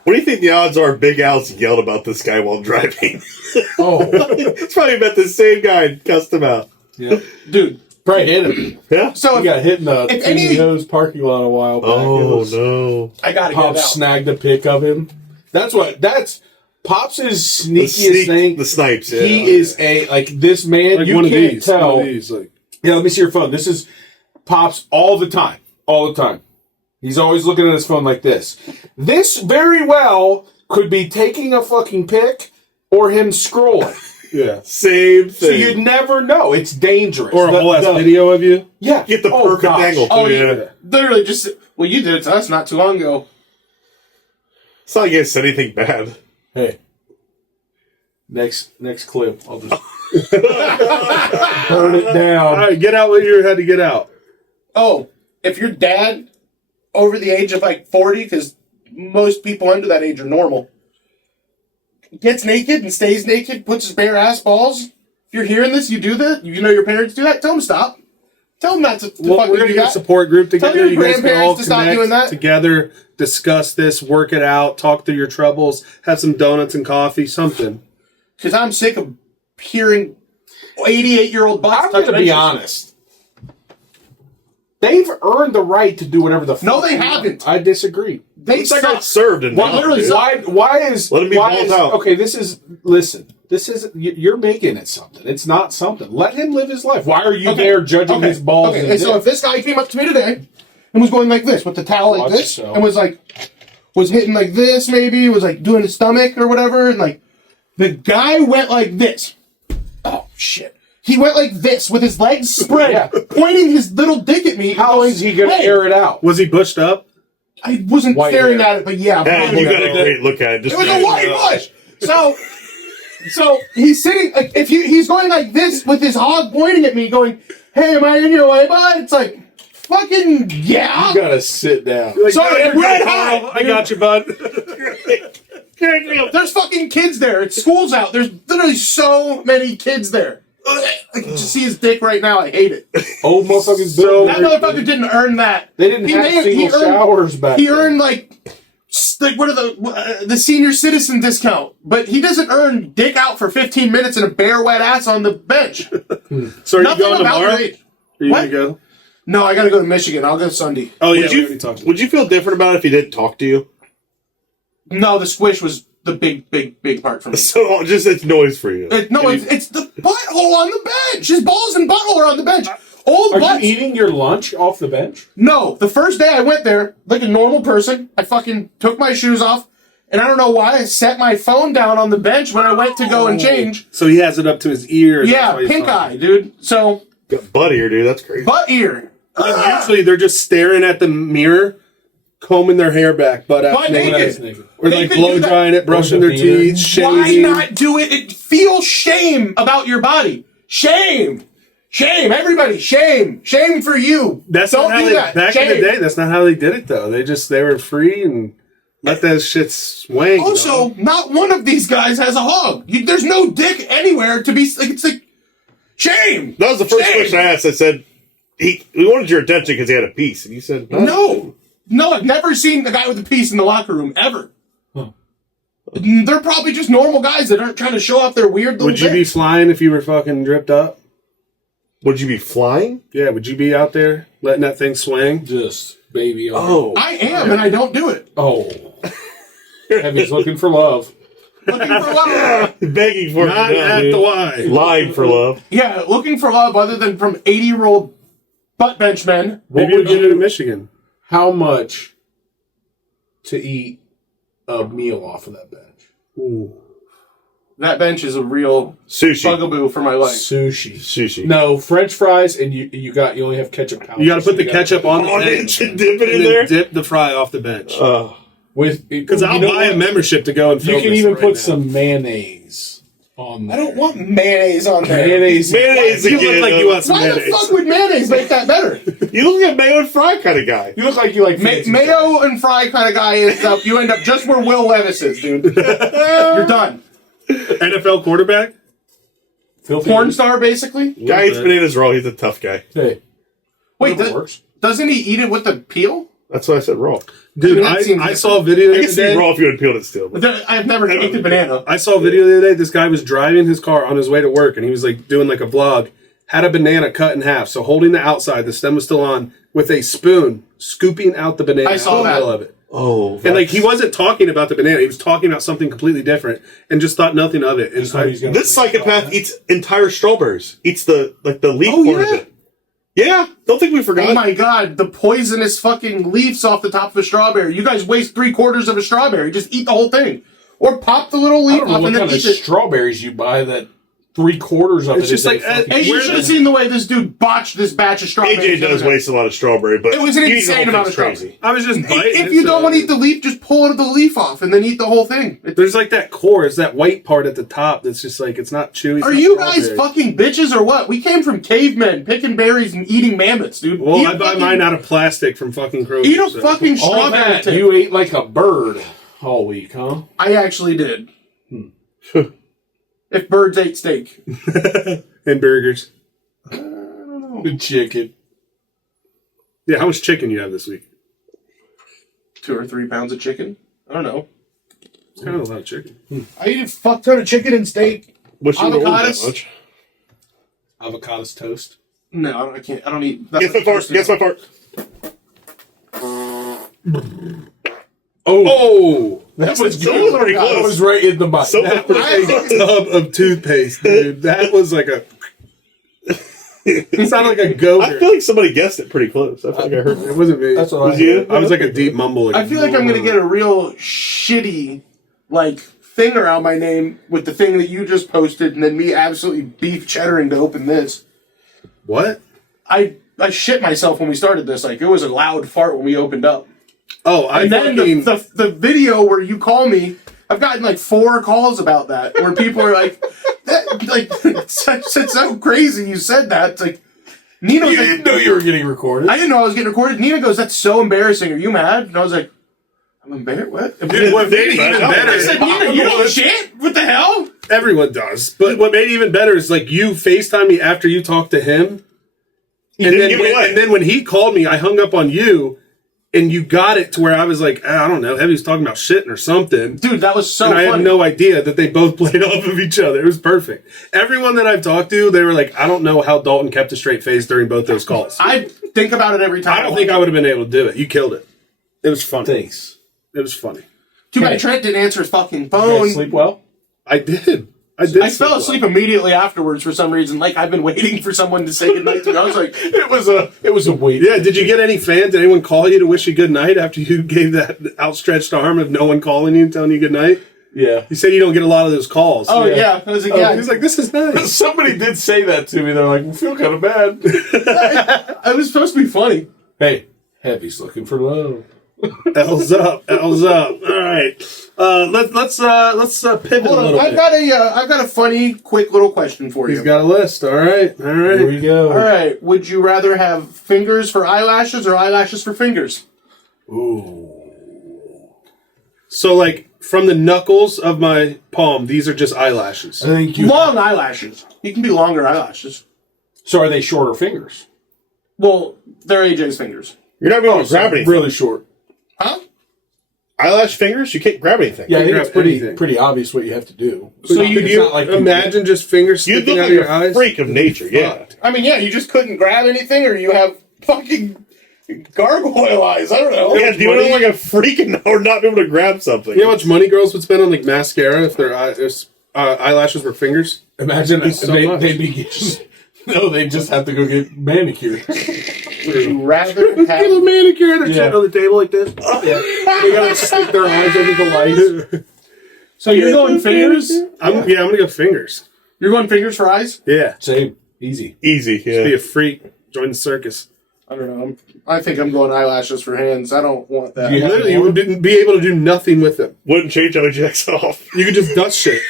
what do you think the odds are Big Al's yelled about this guy while driving? Oh. It's probably about the same guy and cussed him out. Yeah. dude. Probably hit him. Yeah? So He got hit in the if any- Nose parking lot a while back. Oh, no. I gotta get Pops it out. snagged a pic of him. That's Pops' sneakiest thing. The snipes, yeah. He is this man, Like you one of can't these. tell. One of these, like, Yeah, let me see your phone. This is Pops all the time. All the time. He's always looking at his phone like this. This very well could be taking a fucking pic or him scrolling. yeah. Same thing. So you'd never know. It's dangerous. Or a whole ass video of you. Yeah. Get the perfect gosh. angle. Oh, too, yeah. Literally just, well, you did it to us not too long ago. It's not like you said anything bad. Hey. Next clip. I'll just burn it down. All right, get out what you had to get out. Oh, if your dad over the age of like 40, because most people under that age are normal, gets naked and stays naked, puts his bare ass balls. If you're hearing this, you do that. You know your parents do that. Tell them stop. Tell them not to. Well, fucking we're going to do get a that. support group Tell together. your You guys can all grandparents to stop connect doing that. together, discuss this, work it out, talk through your troubles, have some donuts and coffee, something. Because I'm sick of hearing 88-year-old butts. I'm going to be honest. They've earned the right to do whatever the fuck. No, they want. haven't. I disagree. They It's like suck. got served and Well, literally, Why is Let him be why balled is, out. Okay, this is you're making it something. It's not something. Let him live his life. Why are you there judging his balls? Okay, and and so dick? if this guy came up to me today and was going like this with the towel like Watch this yourself. and was hitting like this, maybe was like doing his stomach or whatever, and like the guy went like this. Oh shit! He went like this with his legs spread, Yeah. pointing his little dick at me. How is he going to Hey. air it out? Was he bushed up? I wasn't White staring hair. at it, but yeah. Hey, probably. you got a great look at it. Just It was a white bush. So he's sitting. Like, if he's going like this with his hog pointing at me, going, "Hey, am I in your way, bud?" It's like, fucking yeah. You gotta sit down. Like, Sorry, "No, you're red good, hot, Carl. I got you, bud. There's fucking kids there. It's school's out. There's literally so many kids there. I can just see his dick right now. I hate it. Old motherfuckers. So- That motherfucker didn't earn that. They didn't have single showers back He then. earned like what are the senior citizen discount, but he doesn't earn dick out for 15 minutes and a bare wet ass on the bench. So are you Nothing going about tomorrow? it. Are you What? gonna go? No, I gotta go to Michigan. I'll go Sunday. Oh yeah, Would we already talked you about would you feel different about it if he didn't talk to you? No, the squish was the big part for me. So just it's noise for you. It's the butthole on the bench. His balls and butthole are on the bench. Old Are butts. you eating your lunch off the bench? No, the first day I went there, like a normal person, I fucking took my shoes off, and I don't know why I set my phone down on the bench when I went to go and change. So he has it up to his ear. and Yeah, that's why he's pink fine. eye, dude. So, Got butt ear, dude. That's crazy. butt ear. And usually they're just staring at the mirror, combing their hair back, butt out Butt naked. naked. Or They like can blow do that. drying it, brushing their Brush the beard. teeth, Why shaving. not do it? It feels shame about your body. Shame. Shame. Everybody, shame. Shame for you. That's Don't not how do they, that. back Shame. in the day. That's not how they did it though. They were free and let that shit swing. Also, not one of these guys has a hog. There's no dick anywhere to be. Like, it's like shame. That was the first Shame. question I asked. I said, we wanted your attention because he had a piece. And you said, No. No, I've never seen a guy with a piece in the locker room, ever. Huh. They're probably just normal guys that aren't trying to show off their weird little Would you be dicks. flying if you were fucking dripped up? Would you be flying? Yeah, would you be out there letting that thing swing? Just baby. Oh. I am, and I don't do it. Oh. Heavy's looking for love. Looking for love. Begging for Not it now, at dude. the Y. Lying for love. Yeah, looking for love other than from 80-year-old butt bench men. Maybe you'll get it in Michigan. How much to eat a meal off of that bench? Ooh. That bench is a real Sushi. bugaboo for my life. Sushi. Sushi. No, French fries, and you only have ketchup palettes. You got to put So the gotta ketchup on the On bench it and dip it in and then there? dip the fry off the bench. with Because I'll buy a membership to go and film You can this even right put now. some mayonnaise on I there. don't want mayonnaise on there. Mayonnaise. Mayonnaise You again. look like you want some Why the mayonnaise. fuck would mayonnaise make that better? You look like a mayo and fry kind of guy. You look like you like fancy Mayo and fry kind of guy ends up. You end up just where Will Levis is, dude. You're done. NFL quarterback? Filthy. Porn star, basically. Guy eats bananas raw. He's a tough guy. Hey, Wait, whatever works. doesn't he eat it with the peel? That's why I said raw. Dude, That seems I saw a video I the other guess it'd day. be raw if you had peeled it still. But I've never eaten banana. I saw a video the other day. This guy was driving his car on his way to work, and he was like doing like a vlog. Had a banana cut in half, so holding the outside, the stem was still on, with a spoon, scooping out the banana I saw out of the that. middle of it. oh, And like he wasn't talking about the banana, he was talking about something completely different, and just thought nothing of it. And Just thought he was gonna this freak psychopath out. eats entire strawberries. Eats the leaf Oh, part yeah? of it. Yeah, don't think we forgot. Oh my god, the poisonous fucking leaves off the top of a strawberry. You guys waste 3/4 of a strawberry. Just eat the whole thing. Or pop the little I leaf don't know off what and then kind of eat it. strawberries you buy that 3/4 of It's it just is like, a fucking- Hey, you Where should the- have seen the way this dude botched this batch of strawberries. AJ does waste a lot of strawberry, but It was an eating the insane whole amount thing's of crazy. I was just biting. If you don't want to eat the leaf, just pull the leaf off and then eat the whole thing. There's like that core, it's that white part at the top that's just like, it's not chewy. it's Are not you guys strawberry. fucking bitches or what? We came from cavemen picking berries and eating mammoths, dude. Well, Eat I a buy fucking- mine out of plastic from fucking Kroger. Eat a so. fucking All strawberry that, tip. you ate like a bird all week, huh? I actually did. If birds ate steak. And burgers. Good chicken. Yeah, how much chicken you have this week? 2 or 3 pounds of chicken. I don't know. It's kind of a lot of chicken. I eat a fuck ton of chicken and steak. Wish you would order that Avocados? much. Avocados toast. No, I can't. I don't eat. Guess my fart. Guess my fart. Oh, that was Someone's already That close. was right in the butt. Someone- That was a tub of toothpaste, dude. That was like a. It sounded like a I goat. feel like somebody guessed it pretty close. I feel like I heard It wasn't me. That's what Was I you? I was like a deep mumble. Like, I feel like I'm gonna get a real shitty, like, thing around my name with the thing that you just posted, and then me absolutely beef cheddaring to open this. What? I shit myself when we started this. Like, it was a loud fart when we opened up. Oh, I And then fucking... the video where you call me, I've gotten like 4 calls about that where people are like, it's so crazy you said that. It's like, Nina was You didn't know you were getting recorded. I didn't know I was getting recorded. Nina goes, "That's so embarrassing. Are you mad?" And I was like, "I'm embarrassed. What?" Dude, what made it even better... I said, "Nina, you don't shit. What the hell?" Everyone does. But what made it even better is, like, you FaceTime me after you talked to him. And then when he called me, I hung up on you, and you got it to where I was like, I don't know, Heavy was talking about shitting or something. Dude, that was so and funny. I had no idea that they both played off of each other. It was perfect. Everyone that I've talked to, they were like, I don't know how Dalton kept a straight face during both those calls. I think about it every time. I don't think I would have been able to do it. You killed it. It was funny. Thanks. It was funny. Too bad Trent didn't answer his fucking You phone. guys sleep well? I did. I fell asleep immediately afterwards for some reason. Like, I've been waiting for someone to say goodnight to me. I was like, It was a wait. Yeah, did you get any fans? Did anyone call you to wish you good night after you gave that outstretched arm of no one calling you and telling you good night? Yeah. You said you don't get a lot of those calls. "Oh yeah." I was like, "Yeah." He was like, this is nice. Somebody did say that to me. They're like, we feel kind of bad. It was supposed to be funny. Hey, Heavy's looking for love. L's up. L's up. All right. Let's pivot Hold a on, little I've bit. got a funny, quick little question for you. He's got a list. All right. All Here right. we go. All right, would you rather have fingers for eyelashes or eyelashes for fingers? Ooh. So, like, from the knuckles of my palm, these are just eyelashes. I think you. Long eyelashes. You can be longer eyelashes. So are they shorter fingers? Well, they're AJ's fingers. You're not going to grab anything. Really short. Huh? Eyelash fingers, you can't grab anything. Yeah, I think grab it's pretty anything. pretty obvious what you have to do. So Could it's you not like you- imagine just fingers You sticking look out like of your a eyes? freak of nature, yeah. I mean, yeah, you just couldn't grab anything, or you have fucking gargoyle eyes. I don't know. Yeah, do you look like a freak and or not be able to grab something? You know how much money girls would spend on, like, mascara if their eyelashes were fingers? Imagine so much. they'd be no, they just have to go get manicured. Would you rather Get a have? manicure and they're Yeah. sitting on the table like this. They gotta stick their eyes under the light. So you're going fingers? I'm gonna go fingers. You're going fingers for eyes? Yeah. Same, easy. Easy, Be yeah. a freak. Join the circus. I don't know. I think I'm going eyelashes for hands. I don't want that. Yeah. Literally, you wouldn't be able to do nothing with them. Wouldn't change how it jacks off. You could just dust shit.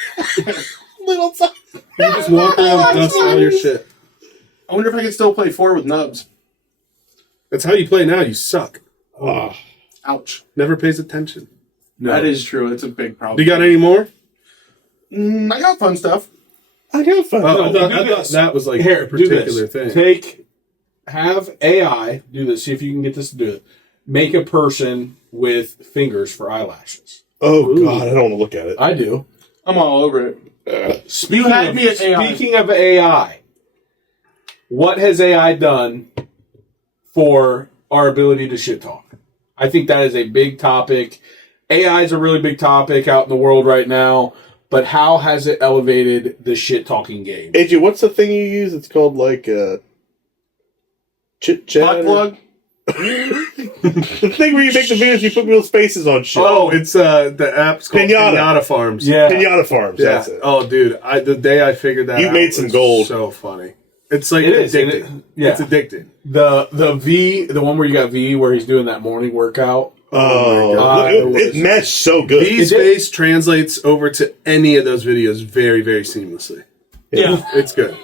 Little time. You could just walk around and dust all your shit. I wonder if I can still play 4 with nubs. That's how you play now. You suck. Oh. Ouch. Never pays attention. No. That is true. It's a big problem. Do you got any more? I got fun stuff. I got fun. Oh, No, I do thought this. that was like Here, a do particular this. thing. Have AI do this. See if you can get this to do it. Make a person with fingers for eyelashes. Oh, God, I don't want to look at it. I do. I'm all over it. Speaking had of, me at AI. Speaking of AI, what has AI done for our ability to shit talk? I think that is a big topic. AI is a really big topic out in the world right now, but how has it elevated the shit talking game? AJ, what's the thing you use? It's called like chit chat. Butt plug? The thing where you make the videos, you put little spaces on shit. Oh, it's the app's called Pinata. Pinata Farms. Yeah. Pinata Farms. Yeah. That's it. Oh, dude, the day I figured that You out made some was gold. So funny. It's like It is, addicting. and yeah. It's addicting. The V, the one where you got V, where he's doing that morning workout. Oh, God. it meshed so good. V's It did. face translates over to any of those videos very, very seamlessly. Yeah. It's good.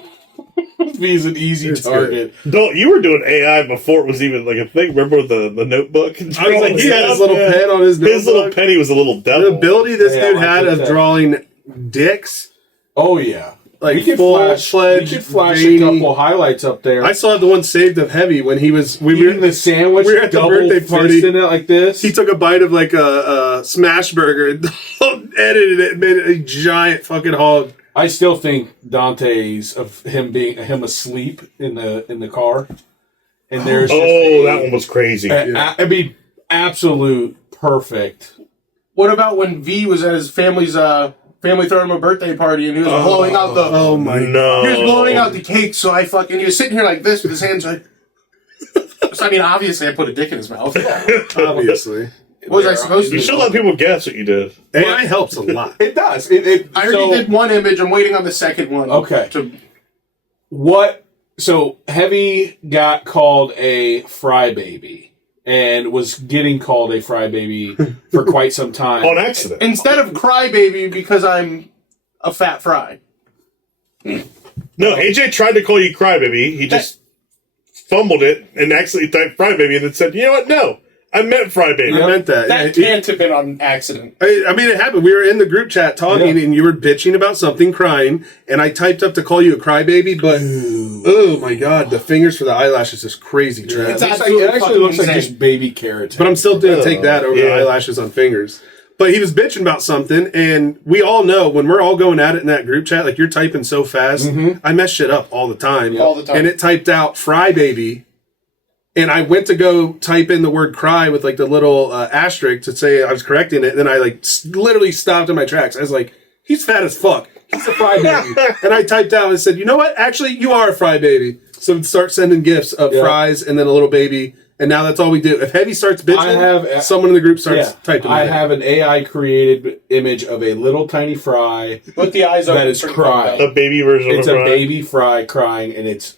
V is an easy It's target. Don't you were doing AI before it was even like a thing. Remember with the notebook? I was like, he had his little pen on his His little notebook. penny was a little The devil. ability this Yeah, dude I had get of that. drawing dicks, Oh yeah, like we could full flash. We fledged. could flash veiny- a couple highlights up there. I still have the one saved of Heavy when he was. We Eating were the sandwich, we were at the double birthday party. fisting it like this. He took a bite of like a smash burger and edited it and made it a giant fucking hog. I still think Dante's of him asleep in the car, and there's just that one was crazy. I mean, absolute perfect. What about when V was at his family's family throwing him a birthday party and he was blowing out the Oh my no. he was blowing out the cake, so I fucking he was sitting here like this with his hands like so, I mean, obviously I put a dick in his mouth. Obviously, What was I supposed to You do? should let people guess what you did. AI helps a lot. It does. I already did one image. I'm waiting on the second one. Okay. To, What? So Heavy got called a fry baby, and was getting called a fry baby for quite some time. On accident. Instead of crybaby because I'm a fat fry. No, AJ tried to call you crybaby. He just fumbled it and accidentally typed crybaby and then said, you know what? No, I meant frybaby. I meant that. That can't have been on accident. I mean, it happened. We were in the group chat talking, and you were bitching about something, crying, and I typed up to call you a crybaby, but oh my god, the fingers for the eyelashes is crazy, Trav. It's It absolutely actually looks like insane. just baby carrots. But I'm still going to take that over the Yeah. eyelashes on fingers. But he was bitching about something, and we all know when we're all going at it in that group chat, like you're typing so fast, I mess shit up all the time. All the time. And it typed out fry baby. And I went to go type in the word cry with like the little asterisk to say I was correcting it. And then I like literally stopped in my tracks. I was like, he's fat as fuck. He's a fry baby. And I typed out and said, you know what? Actually, you are a fry baby. So start sending gifs of fries and then a little baby. And now that's all we do. If Heavy starts bitching, someone in the group starts typing. I have an AI created image of a little tiny fry With the eyes open. that is crying. A baby version It's of a fry. baby fry crying, and it's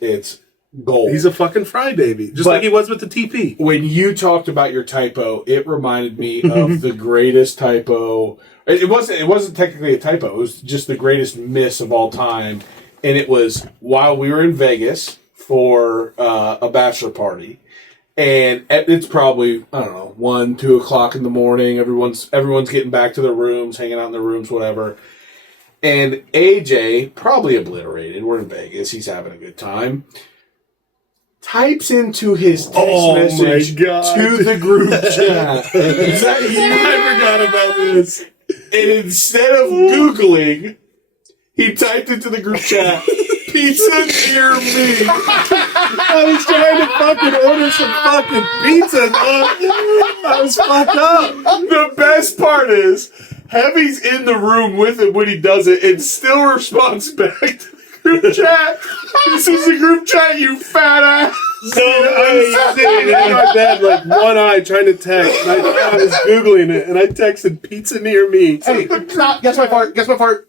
gold. He's a fucking fry baby. Just But- like he was with the TP. When you talked about your typo, it reminded me of the greatest typo. It wasn't technically a typo. It was just the greatest miss of all time. And it was while we were in Vegas for a bachelor party. And it's probably, I don't know, 1, 2 o'clock in the morning. Everyone's getting back to their rooms, hanging out in their rooms, whatever. And AJ, probably obliterated. We're in Vegas. He's having a good time. Types into his text message to the group chat. Is that you? I forgot about this. And instead of Googling, he typed into the group chat, pizza near me. I was trying to fucking order some fucking pizza. I was fucked up. The best part is, Heavy's in the room with him when he does it and still responds back to the group chat. This is the group chat, you fat ass. I'm sitting in my bed, like one eye, trying to text. And I was Googling it, and I texted pizza near me. Hey, stop. Guess my fart. Guess my fart.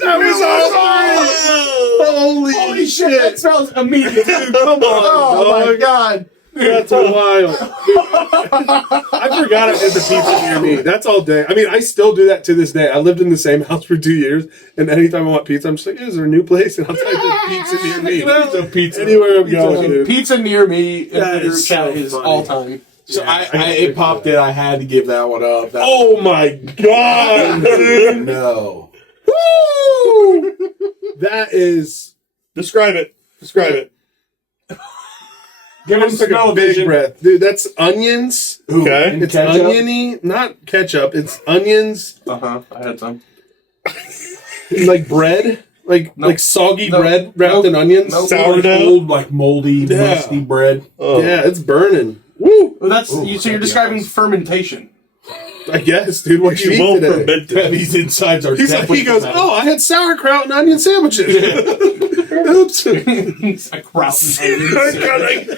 That was awesome! Holy shit! That smells immediate. Dude, come on, Oh my dog. god. That's wild. I forgot I did the pizza near me. That's all day. I mean, I still do that to this day. I lived in the same house for 2 years, and anytime I want pizza, I'm just like, is there a new place? And I'll type in pizza near me. Pizza. Anywhere I'm going, dude. Pizza near me in That the group is chat so is funny. all time. So Yeah, it popped in. I had to give that one up. Oh my god, dude! No. Woo! That is Describe it. Describe it. Give us like a a big vision. breath, dude. That's onions. Okay. And It's ketchup? oniony, not ketchup. It's onions, I had some. like bread, like soggy Nope. bread wrapped Nope. in onions. Nope. Sourdough. Old, like moldy, Yeah. musty bread. Oh. Yeah, it's burning. Woo! Well, that's Ooh, so you're that'd be describing awesome. fermentation. I guess, dude. What you You eat won't today? ferment it. These insides are He's like, definitely he goes, fermented. oh, I had sauerkraut and onion sandwiches. Oops. It's a kraut and onions.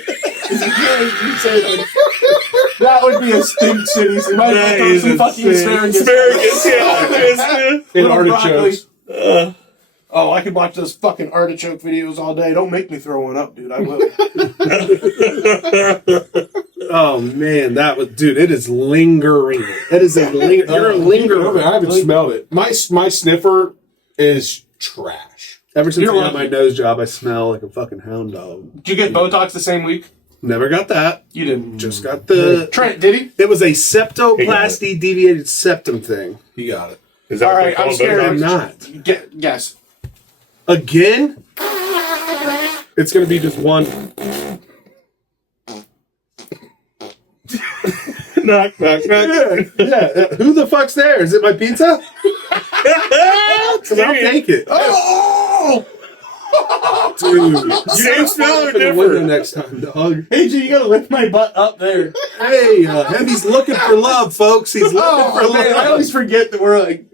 That would be a stink city. So you might as well throw some fucking asparagus. Asparagus, yeah. And Little artichokes. broccoli. Oh, I could watch those fucking artichoke videos all day. Don't make me throw one up, dude. I will. Oh man, that was, dude. It is lingering. It is a linger. You're a lingerer. I haven't smelled it. My sniffer is trash. Ever since You're I got lucky. my nose job, I smell like a fucking hound dog. Did you get Botox the same week? Never got that. You didn't. Just got the. Trent, did he? It was a septoplasty deviated septum thing. You got it. Is that All what right, they I'm call scared. I'm Botox? not. Guess. Again? It's gonna be just one. Knock, knock, knock. Yeah. Who the fuck's there? Is it my pizza? 'Cause I'll take it. Oh! Dude. Same smell or Open the window different? next time, dog. Hey, G, you gotta lift my butt up there. Hey, Heavy's looking for love, folks. He's looking for Oh, man, I love. always forget that we're like,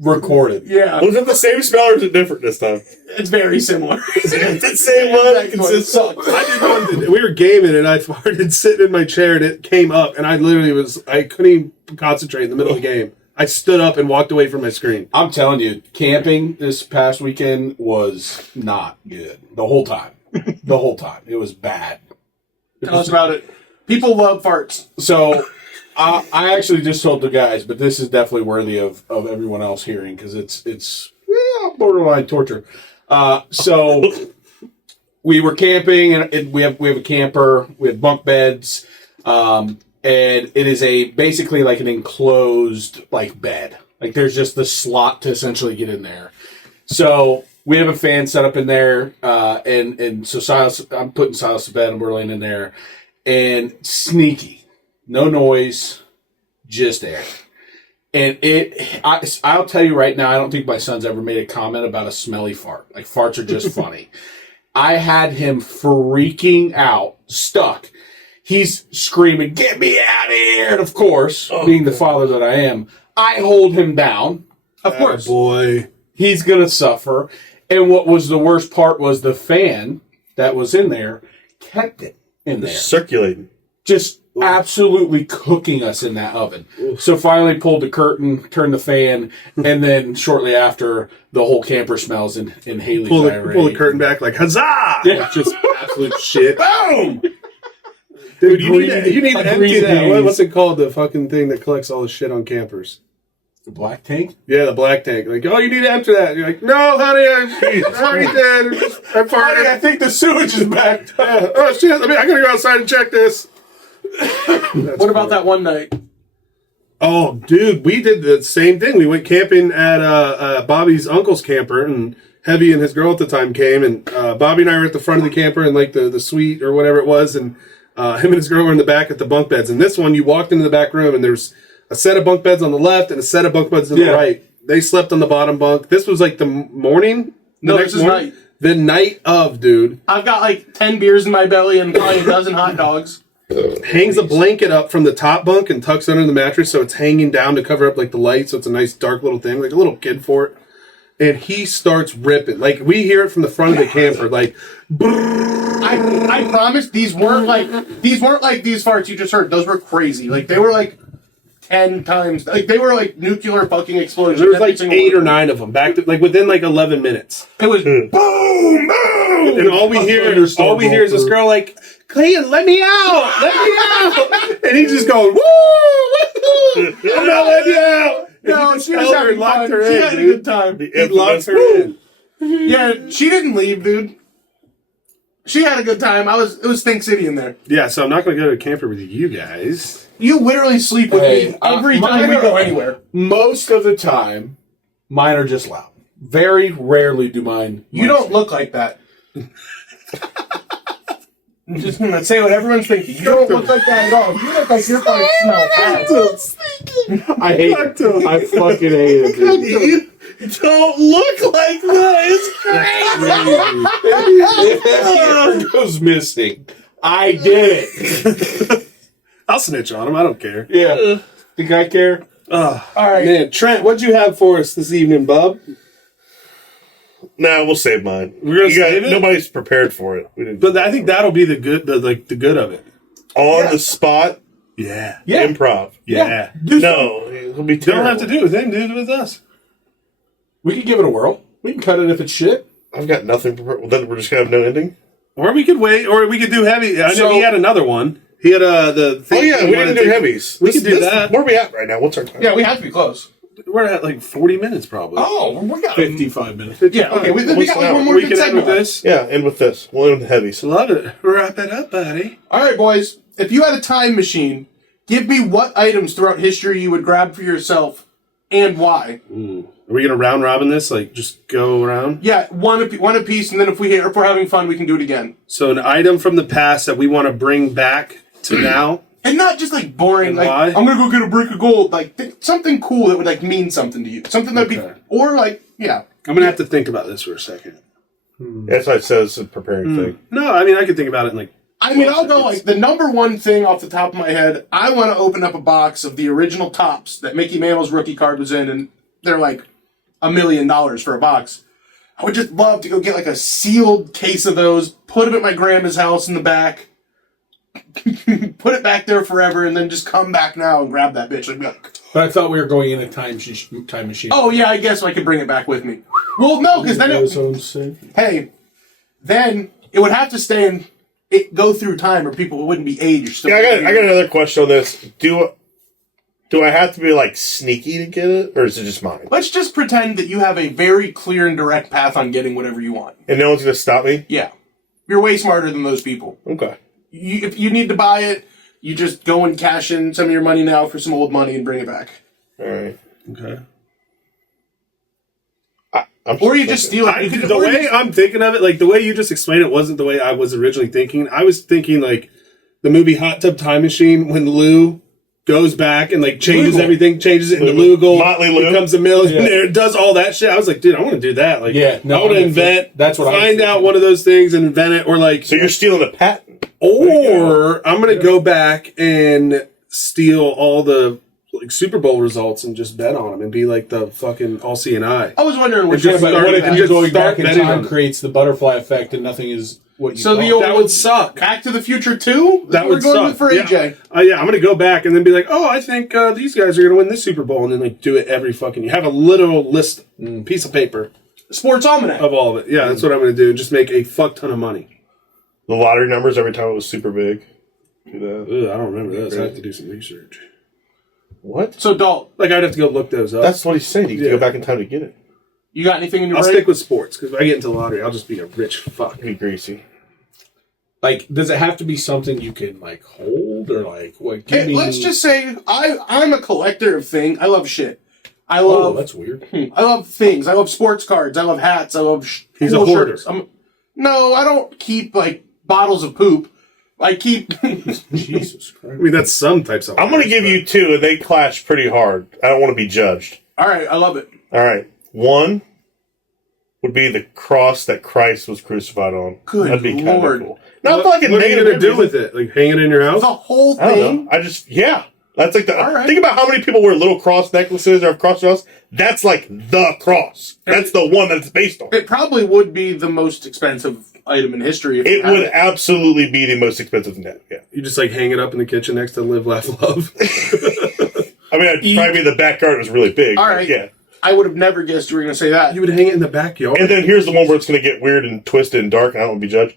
Recorded. yeah, Was it the same smell or is it different this time? it's very similar. It's the same one. Exactly what it sucks. I did one. We were gaming and I farted sitting in my chair and it came up and I couldn't even concentrate in the middle of the game. I stood up and walked away from my screen. I'm telling you, camping this past weekend was not good. The whole time. The whole time. It was bad. Tell us about it. People love farts. So, I actually just told the guys, but this is definitely worthy of everyone else hearing because it's borderline torture. So, we were camping, and we have a camper. We have bunk beds. And it is basically like an enclosed like bed. Like there's just the slot to essentially get in there. So we have a fan set up in there, and so Silas, I'm putting Silas to bed, and we're laying in there, and sneaky, no noise, just air. And I'll tell you right now, I don't think my son's ever made a comment about a smelly fart. Like farts are just funny. I had him freaking out, stuck. He's screaming, "Get me out of here!" And of course, being the father that I am, I hold him down. Of course. Boy. He's going to suffer. And what was the worst part was the fan that was in there kept it in there. Circulating. Just absolutely cooking us in that oven. So finally pulled the curtain, turned the fan, and then shortly after, the whole camper smells in Haley's Pull diarrhea. the curtain back like, huzzah! Yeah. Just absolute shit. Boom! Dude, you need to Agreed. empty that. What's it called? The fucking thing that collects all the shit on campers. The black tank? Yeah, the black tank. Like, oh, you need to empty that. You're like, no, honey, I already did. I farted. I think the sewage is back. Oh, shit. I gotta go outside and check this. What about that one night? Oh, dude, we did the same thing. We went camping at Bobby's uncle's camper, and Heavy and his girl at the time came, and Bobby and I were at the front of the camper in like the suite or whatever it was, and him and his girl were in the back at the bunk beds. And this one, you walked into the back room, and there's a set of bunk beds on the left and a set of bunk beds on the right. They slept on the bottom bunk. This was like the morning. No, this is night. The night of, dude. I've got like 10 beers in my belly and probably a dozen hot dogs. Hangs a blanket up from the top bunk and tucks under the mattress so it's hanging down to cover up like the light, so it's a nice dark little thing, like a little kid fort. And he starts ripping. Like, we hear it from the front of the camper, like, I promise these weren't like these farts you just heard. Those were crazy. Like, they were like 10 times. Like, they were like nuclear fucking explosions. There was like 8 or 9 of them back to, like, within like 11 minutes. It was boom, boom. And all we hear is this girl like, Clayton, let me out! Let me out! And he's just going, woo! Woo! I'm not letting you out! No, she was having fun. She had a good time. He locked her in. Yeah, she didn't leave, dude. She had a good time. It was Think City in there. Yeah, so I'm not going to go to a camper with you guys. You literally sleep with me every time we go anywhere. Most of the time, mine are just loud. Very rarely do mine. You don't look like that. I'm just going to say what everyone's thinking. You don't look like that at all. You look like your farts smell bad. I hate it. I fucking hate it, dude. You don't look like that. It's crazy. It goes missing. I did it. I'll snitch on him. I don't care. Yeah. Think I care? All right. Man, Trent, what'd you have for us this evening, bub? Nah, we'll save mine. We're gonna save it? Nobody's prepared for it. We didn't But I think that'll be the good of it. on the spot. Yeah. Improv. Yeah. No, it'll be You don't terrible. have to do it with him, do it with us. We could give it a whirl. We can cut it if it's shit. I've got nothing prepared. Well, then we're just gonna have no ending. Or we could wait, or we could do heavy. I know So- he had another one. He had the Oh thing. yeah, we didn't do heavies. We could do that. Where are we at right now? What's our time? Yeah, we have to be close. We're at like 40 minutes probably. Oh, we got 55 minutes. Yeah, okay. We got like one more We good can end segment with this. Yeah, end with this. We'll end with the heavies. Love it. Wrap it up, buddy. All right, boys. If you had a time machine, give me what items throughout history you would grab for yourself and why. Are we gonna round robin this? Like just go around? Yeah, one apiece, and then if we're having fun, we can do it again. So an item from the past that we want to bring back to now. And not just like boring, And like why? I'm gonna go get a brick of gold. Like something cool that would like mean something to you. Something that'd Okay. be, or like, yeah. I'm gonna have to think about this for a second. That's what it says. It's a preparing thing. No, I mean I could think about it in like. I mean, I'll go seconds. like the number one thing off the top of my head. I want to open up a box of the original Topps that Mickey Mantle's rookie card was in, and they're like $1 million for a box. I would just love to go get like a sealed case of those, put them at my grandma's house in the back, put it back there forever, and then just come back now and grab that bitch and be like, But I thought we were going in a time machine. Oh yeah, I guess I could bring it back with me. Well, no, because then then it would have to stay and go through time, or people wouldn't be aged. So Yeah, I got another question on this. Do I have to be like sneaky to get it, or is it just mine? Let's just pretend that you have a very clear and direct path on getting whatever you want. And no one's gonna stop me? Yeah, you're way smarter than those people. Okay. If you need to buy it, you just go and cash in some of your money now for some old money and bring it back. All right. Okay. Or you just steal it. The way I'm thinking of it, like the way you just explained it wasn't the way I was originally thinking. I was thinking like the movie Hot Tub Time Machine when Lou goes back and like changes everything, changes it into Lugal, Motley Lou. becomes a millionaire, does all that shit. I was like, dude, I want to do that. Like, I want to invent. That's what find out one of those things and invent it, or like. So you're stealing a patent, or I'm gonna go back and steal all the like Super Bowl results and just bet on them and be like the fucking all seeing eye. I was wondering which just one. start- What if and you just going start back in betting on time it. creates the butterfly effect and nothing is what you So the thought? old- That would suck. Back to the Future 2? That we're would going suck. with for AJ. Yeah, I'm gonna go back and then be like, oh, I think these guys are gonna win this Super Bowl, and then like do it every fucking. You have a literal list, piece of paper Sports Almanac. of all of it. Yeah, that's what I'm gonna do. Just make a fuck ton of money. the lottery numbers every time it was super big. Do that. Ugh, I don't remember those. I have to do some research. What? So, Dalt, Like I'd have to go look those up. That's what he's saying. You can Yeah. go back in time to get it. you got anything in your I'll brain? stick with sports because if I get into the lottery, I'll just be a rich fuck. It'd be greasy. Like, does it have to be something you can like hold or like what? Give me... Let's just say I'm a collector of things. I love shit. I Oh, love that's weird. I love things. I love sports cards. I love hats. I love He's cool a hoarder. shirts. No, I don't keep like bottles of poop. I keep. Jesus I Christ. mean, that's some types of. I'm going to give you two, and they clash pretty hard. I don't want to be judged. All right, I love it. All right. One would be the cross that Christ was crucified on. Good That'd be kind Lord. of cool. Not like a What are you negative gonna do reason. with it? Like hang it in your house? The whole I don't thing. know. That's like the. All right. Think about how many people wear little cross necklaces or have cross necklaces. That's like the cross. That's the one that it's based on. It probably would be the most expensive item in history. If It would absolutely be the most expensive net. Yeah. You just like hang it up in the kitchen next to Live, Laugh, Love. I mean, it'd probably be the backyard was really big. All but right. Yeah. I would have never guessed you were going to say that. You would hang it in the backyard. And then here's the one where it's going to get weird and twisted and dark, and I don't want to be judged.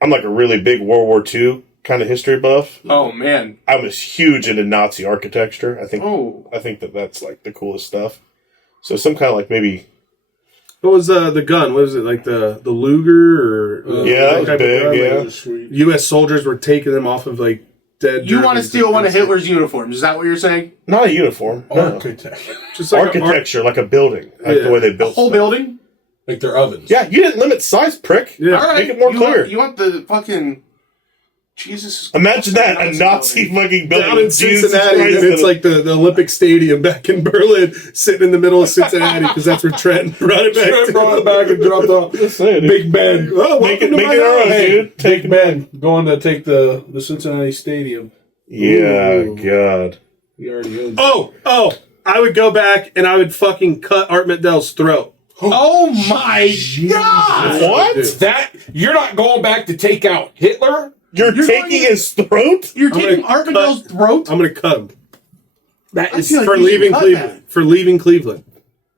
I'm like a really big World War II kind of history buff. Oh man. I was huge into Nazi architecture. I think Oh. that's like the coolest stuff. So some kind of like maybe What was the gun? What was it like the Luger or Yeah, that was type of big, gun? yeah. Like, Sweet. U.S. soldiers were taking them off of like dead. You want to Germans steal and one of things. Hitler's uniforms? Is that what you're saying? not a uniform. No. Architect. Just like Architecture, like a building, like Yeah. the way they A built whole stuff. building? Like their ovens. Yeah, you didn't limit size, prick. Yeah. All right. Make it more you clear. Want, you want the fucking Jesus? Imagine that, a Nazi fucking building. Down in with Jesus Cincinnati, Christ and in it's it. like the Olympic Stadium back in Berlin, sitting in the middle of Cincinnati because that's where Trent brought it back. Trent brought it back and dropped off. Just saying, dude. Big Ben. Oh, Make welcome it, to make my it our own, house. dude. Take Big Ben going to take the Cincinnati Stadium. Yeah, Ooh. God. He already owns. Oh! I would go back and I would fucking cut Art Medel's throat. Oh my God! What? That you're not going back to take out Hitler? You're taking going- his throat? You're I'm taking gonna Art Medel's throat? I'm gonna cut him. That I is feel like for you should leaving cut Cleveland. that. For leaving Cleveland.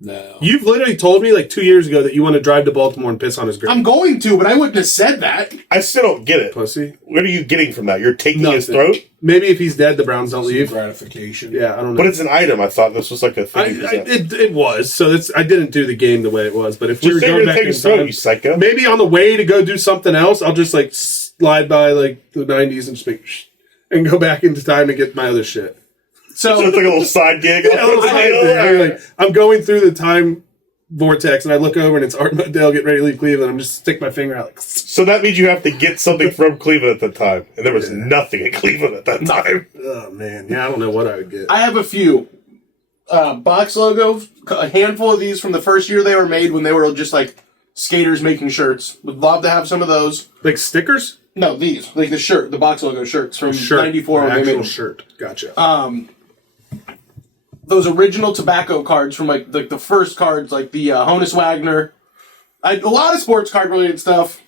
No. You've literally told me like 2 years ago that you want to drive to Baltimore and piss on his grave. I'm going to, but I wouldn't have said that. I still don't get it. Pussy. What are you getting from that? You're taking his Nothing. throat? Maybe if he's dead, the Browns don't leave. Gratification. Yeah, I don't know. But it's an item. I thought this was like a thing. It was. So that's I didn't do the game the way it was. But if we Just were say you're going gonna back take in his throat, time, you psycho. maybe on the way to go do something else, I'll just like slide by like the 90s and just make and go back into time and get my other shit. So So it's like a little side gig. A little side thing. Like, I'm going through the time vortex and I look over and it's Art Modell getting ready to leave Cleveland. I'm just stick my finger out like So that means you have to get something from Cleveland at the time. And there was nothing in Cleveland at that time. oh man, yeah, I don't know what I would get. I have a few box logos, a handful of these from the first year they were made when they were just like skaters making shirts. Would love to have some of those. Like stickers? No, these like the shirt, the box logo shirts from '94 when they made actual them. shirt. Gotcha. Those original tobacco cards from like the first cards, like the Honus Wagner. A lot of sports card related stuff.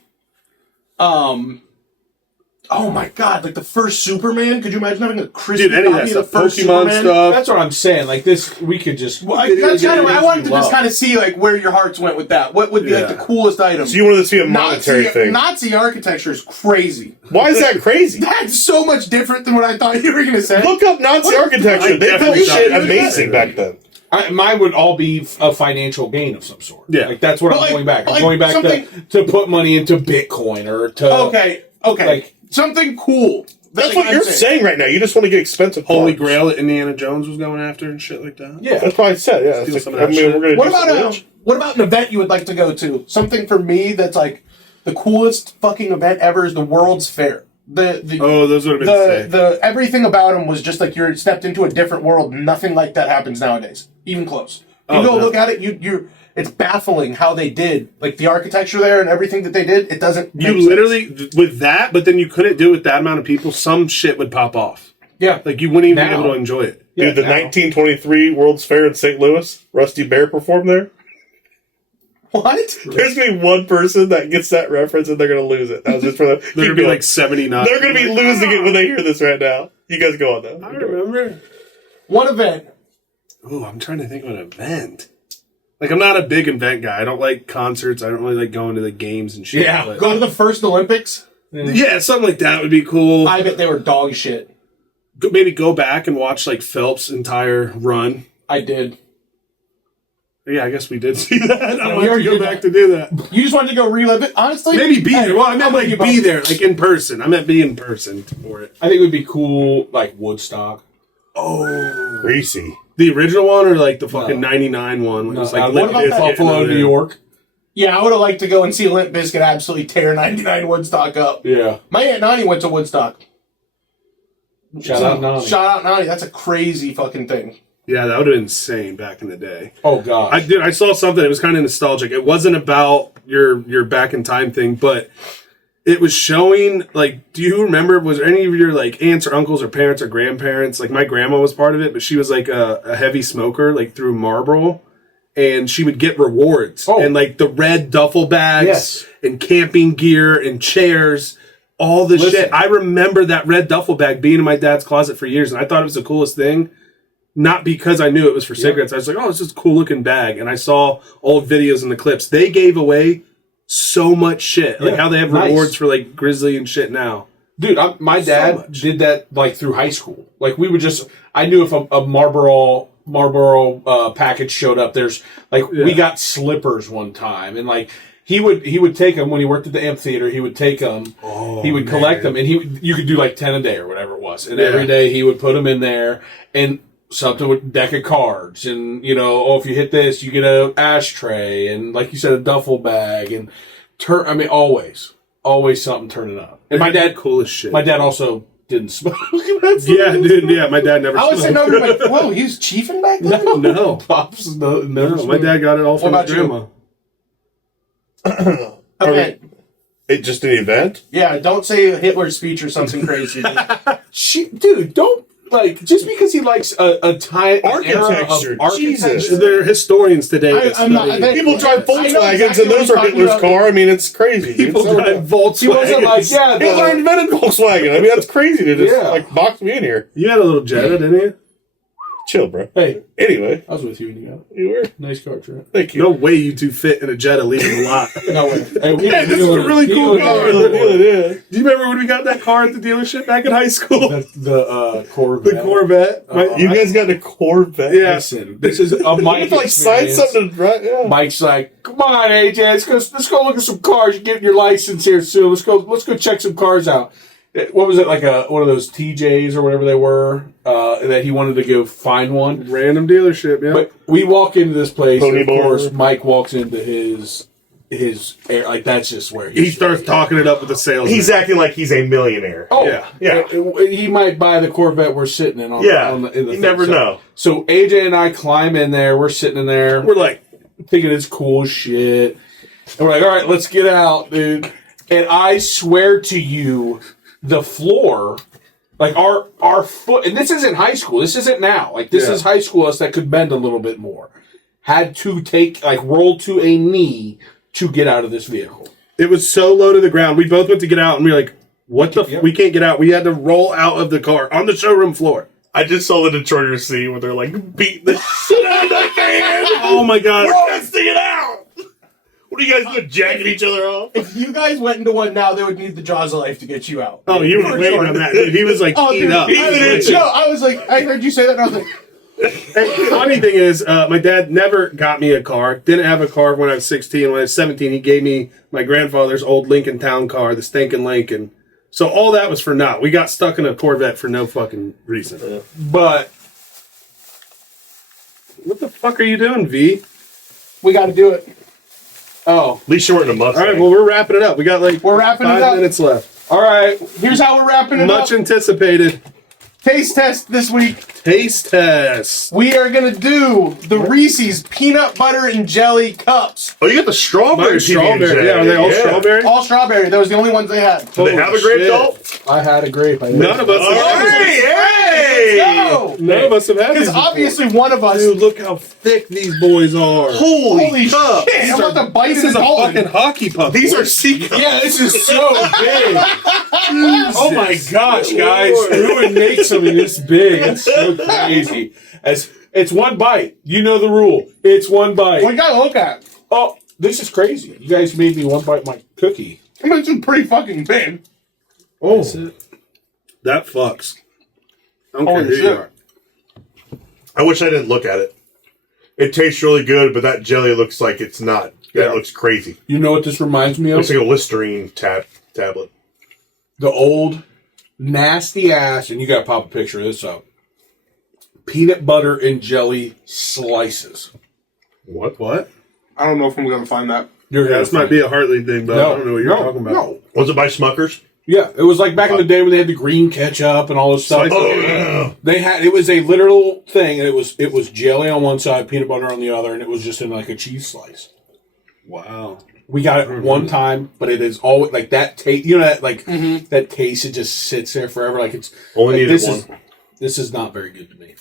Oh my god, like the first Superman. Could you imagine having a crispy Dude, any of that copy of the stuff, first Pokemon Superman? stuff. That's what I'm saying. Like this, we could just. Well, I wanted to just kind of see like where your hearts went with that. What would be like the coolest item? So you wanted this to be a monetary thing. Nazi architecture is crazy. Why is that crazy? That's so much different than what I thought you were going to say. Look up Nazi architecture. They built shit amazing back then. Mine would all be a financial gain of some sort. Yeah. Like that's what But I'm going back. I'm like going back something- to put money into Bitcoin or to. Okay. Like something cool. That's what you're saying right now. You just want to get expensive Holy cars. Grail that Indiana Jones was going after and shit like that. Yeah. That's why I said, yeah. Steal It's some like, of I that mean, shit. we're going to What do about something. what about an event you would like to go to? Something for me that's like the coolest fucking event ever is the World's Fair. Oh, those would have been sick. the everything about them was just like you're stepped into a different world. Nothing like that happens nowadays, even close. You go look at it, you're it's baffling how they did like the architecture there and everything that they did. It doesn't. You make literally sense. with that, but then you couldn't do it with that amount of people. Some shit would pop off. Yeah. Like you wouldn't even be Now. able to enjoy it. Dude, the 1923 World's Fair in St. Louis, Rusty Bear performed there. What? There's going to be one person that gets that reference and they're going to lose it. That was just for them. They're gonna be like 79. They're going to be losing it when they hear this right now. You guys go on though. I remember. One event. Ooh, I'm trying to think of an event. Like I'm not a big event guy. I don't like concerts. I don't really like going to the games and shit. Yeah. but- Go to the first Olympics. yeah, something like that would be cool. I bet they were dog shit. Maybe go back and watch like Phelps' entire run. I did. Yeah, I guess we did see that. I don't we have to already go did back that. to do that. You just wanted to go relive it? Honestly? Maybe be Hey, there. Well, I meant I'm with you, like bro. be there, like in person. I meant be in person for it. I think it would be cool, like Woodstock. Oh, Reese. the original one or like the fucking No. 99 one? When it was No, like what about Limp that Bizkit Buffalo, and New York. Yeah, I would have liked to go and see Limp Bizkit absolutely tear 99 Woodstock up. Yeah. My Aunt Nani went to Woodstock. Shout out Nani. Shout out Nani. That's a crazy fucking thing. Yeah, that would have been insane back in the day. Oh gosh. I saw something. It was kind of nostalgic. It wasn't about your back in time thing, but it was showing like. Do you remember? Was there any of your like aunts or uncles or parents or grandparents? Like my grandma was part of it, but she was like a heavy smoker, like through Marlboro, and she would get rewards and like the red duffel bags Yes. and camping gear and chairs. All the Listen. shit. I remember that red duffel bag being in my dad's closet for years, and I thought it was the coolest thing. Not because I knew it was for cigarettes. I was like, oh, it's just a cool looking bag. And I saw old videos and the clips. They gave away so much shit. Like Yeah, how they have nice. rewards for like Grizzly and shit now. Dude, my dad much. did that like through high school. Like we would just, I knew if a Marlboro package showed up, there's like we got slippers one time, and like he would take them when he worked at the amphitheater. He would take them, he would collect them, and you could do like 10 a day or whatever it was, and every day he would put them in there and something with deck of cards, and if you hit this, you get a ashtray, and like you said, a duffel bag, and always something turning up. And my dad, Cool as shit. my dad also didn't smoke. Yeah, dude. Yeah, my dad never I was sitting smoked. over like, whoa, he was chiefing back then? No. Pops never No, my smoked. dad got it all from What his about you? grandma. Okay. It just an event? Yeah, don't say Hitler's speech or something crazy. Dude, don't like just because he likes a time Architecture, Jesus. They're historians today. that I'm not- study- I- People drive I know Volkswagens exactly and those what are you're Hitler's talking car. I mean, it's crazy. People dude. drive Volkswagens. He wasn't like, yeah, Hitler invented Volkswagen. I mean, that's crazy to just Yeah. like box me in here. You had a little Jetta, didn't you? Chill, bro. Hey, Anyway, I was with you when you got it. you were. Nice car, Trent. Thank you. No way you two fit in a Jetta leaving the lot. No way. Hey, Yeah, this is a really cool car. Yeah. Do you remember when we got that car at the dealership back in high school? The Corvette. The Corvette. You guys got a Corvette? Yeah. Listen, this is a You Mike have to like sign experience. something, right? Yeah. Mike's like, come on, AJ, let's go look at some cars. You're getting your license here soon. Let's go check some cars out. What was it, like one of those TJs or whatever they were, that he wanted to go find one. Random dealership, yeah. But we walk into this place, Pony and of course, bar. Mike walks into his air, like that's just where he starts talking it up with the salesman. He's acting like he's a millionaire. Oh, Yeah. Yeah. He might buy the Corvette we're sitting in. In the You thing. never So- know. So AJ and I climb in there. We're sitting in there. We're like, thinking it's cool shit. And we're like, all right, let's get out, dude. And I swear to you, the floor, like our foot, and this isn't high school. This isn't now. Like this is high school us that could bend a little bit more. Had to roll to a knee to get out of this vehicle. it was so low to the ground. We both went to get out and we were like, What the? We can't get out. We had to roll out of the car on the showroom floor. I just saw the Detroiters scene where they're like beating the shit out of that van. Oh my god! We're testing it out. What are you guys doing? Jacking each other off? If you guys went into one now, they would need the jaws of life to get you out. Oh, you were waiting on that. Dude. He was like keyed up. I was like, I heard you say that, and I was like, Hey, funny thing is, my dad never got me a car. Didn't have a car when I was 16. When I was 17, he gave me my grandfather's old Lincoln Town car, the stinking Lincoln. So all that was for naught. We got stuck in a Corvette for no fucking reason. But What the fuck are you doing, V? we got to do it. oh, At least you weren't in a Mustang. All right, well, we're wrapping it up. We got like We're wrapping it 5 up. minutes left. all right. Here's how we're wrapping it Much up. anticipated Taste test this week. taste test. We are going to do the Reese's peanut butter and jelly cups. Oh, you got the strawberry Mine's strawberry. PB&J. Yeah, are they all strawberry? All strawberry. That was the only ones they had. Do they have a grape shit. salt? I had a grape. None of us have had these. No! None of us have had Because these before. obviously one of us... Dude, look how thick these boys are. Holy cup. shit! I'm about to bite This it is a all. fucking hockey puck. These are sea cups. Yeah, this is so big. Oh my gosh, guys! Who would make something this big? It's so crazy. It's one bite. You know the rule. It's one bite. What you gotta look at? Oh, this is crazy. You guys made me one bite my cookie. I mean, it's pretty fucking big. Oh, that fucks. I don't care Holy who you shit. are. I wish I didn't look at it. It tastes really good, but that jelly looks like it's not. Yeah. That looks crazy. You know what this reminds me of? Looks like a Listerine tablet. The old nasty ass, and you gotta pop a picture of this up. Peanut butter and jelly slices. What? I don't know if I'm gonna find that. You're Yeah, this might be a Hartley thing, but I don't know what you're talking about. No. Was it by Smuckers? Yeah, it was like back in the day when they had the green ketchup and all this stuff. Oh, yeah. They had it was a literal thing, and it was jelly on one side, peanut butter on the other, and it was just in like a cheese slice. Wow. We got it one time, but it is always like that taste. You know that like that taste. It just sits there forever. Like it's Only like, needed this one. This is not very good to me.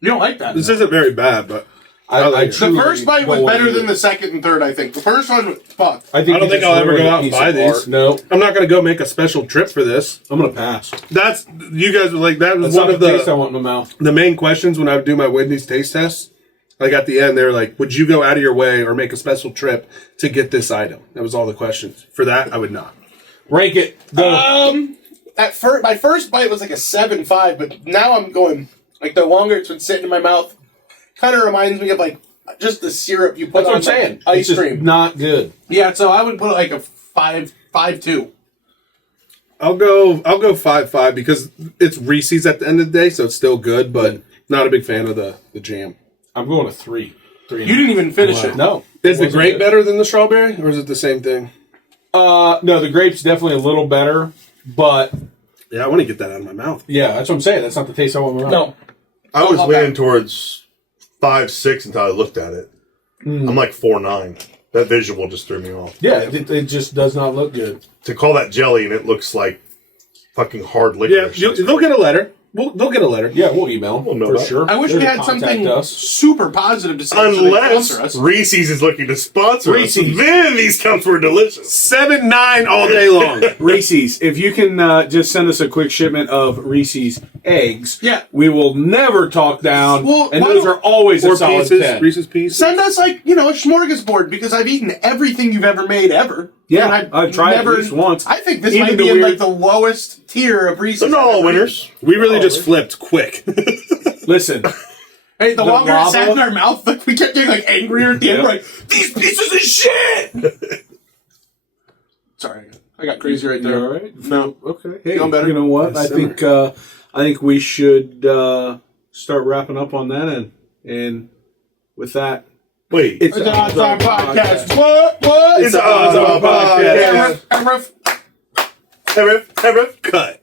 You don't like that? This isn't very bad, but I like it. The truly first bite was don't better want than it. the second and third, I think. The first one was fuck. I I don't you think just I'll ever ruined go a out and piece buy of these. art. No, I'm not going to go make a special trip for this. I'm gonna pass. That's you guys were like that was That's one not of the taste I the want in my mouth. main questions when I would do my Whitney's taste test. Like at the end, they were like, "Would you go out of your way or make a special trip to get this item?" That was all the questions. For that, I would not. Rank it. Go. At first, my first bite was like a 7.5, but now I'm going like the longer it's been sitting in my mouth, kind of reminds me of like just the syrup you put That's on what I'm saying. like, ice It's just cream. not good. Yeah, so I would put like a 5.2. I'll go 5.5 because it's Reese's at the end of the day, so it's still good, but not a big fan of the jam. I'm going to 3. 3. You didn't even finish it. No. Is the Wasn't grape good. better than the strawberry, or is it the same thing? No, the grape's definitely a little better, but Yeah, I want to get that out of my mouth. yeah, that's what I'm saying. That's not the taste I want in my mouth. No. I was Okay. leaning towards 5.6 until I looked at it. I'm like 4.9. That visual just threw me off. Yeah, it just does not look good. To call that jelly and it looks like fucking hard Yeah, licorice. they'll get a letter. They'll get a letter. Yeah, we'll email We'll know for that. sure. I wish They're we to had contact something us. super positive to say. so they Unless sponsor us. Reese's is looking to sponsor Reese's. us. Then these cups were delicious. 7-9 all day long. Reese's, if you can just send us a quick shipment of Reese's eggs, Yeah. we will never talk down, Well, and why those don't- are always a Or solid pieces, 10. Reese's Pieces. Send us like a smorgasbord because I've eaten everything you've ever made ever. Yeah, And I've tried it at least once. I think this Even might the be in weird- like the lowest tier of Reese's. They're not I've all ever winners. We really just flipped quick. Listen, eaten. Hey, the longer it sat lava- in our mouth, like we kept getting like angrier at the end. Yeah. We're like, these pieces of shit. Sorry, I got crazy right you there. all right? No. Okay. Hey, Feeling better? you know what? I think we should start wrapping up on that end, and with that, Wait. it's It's our podcast. What? It's a Podcast. Podcast. Cut.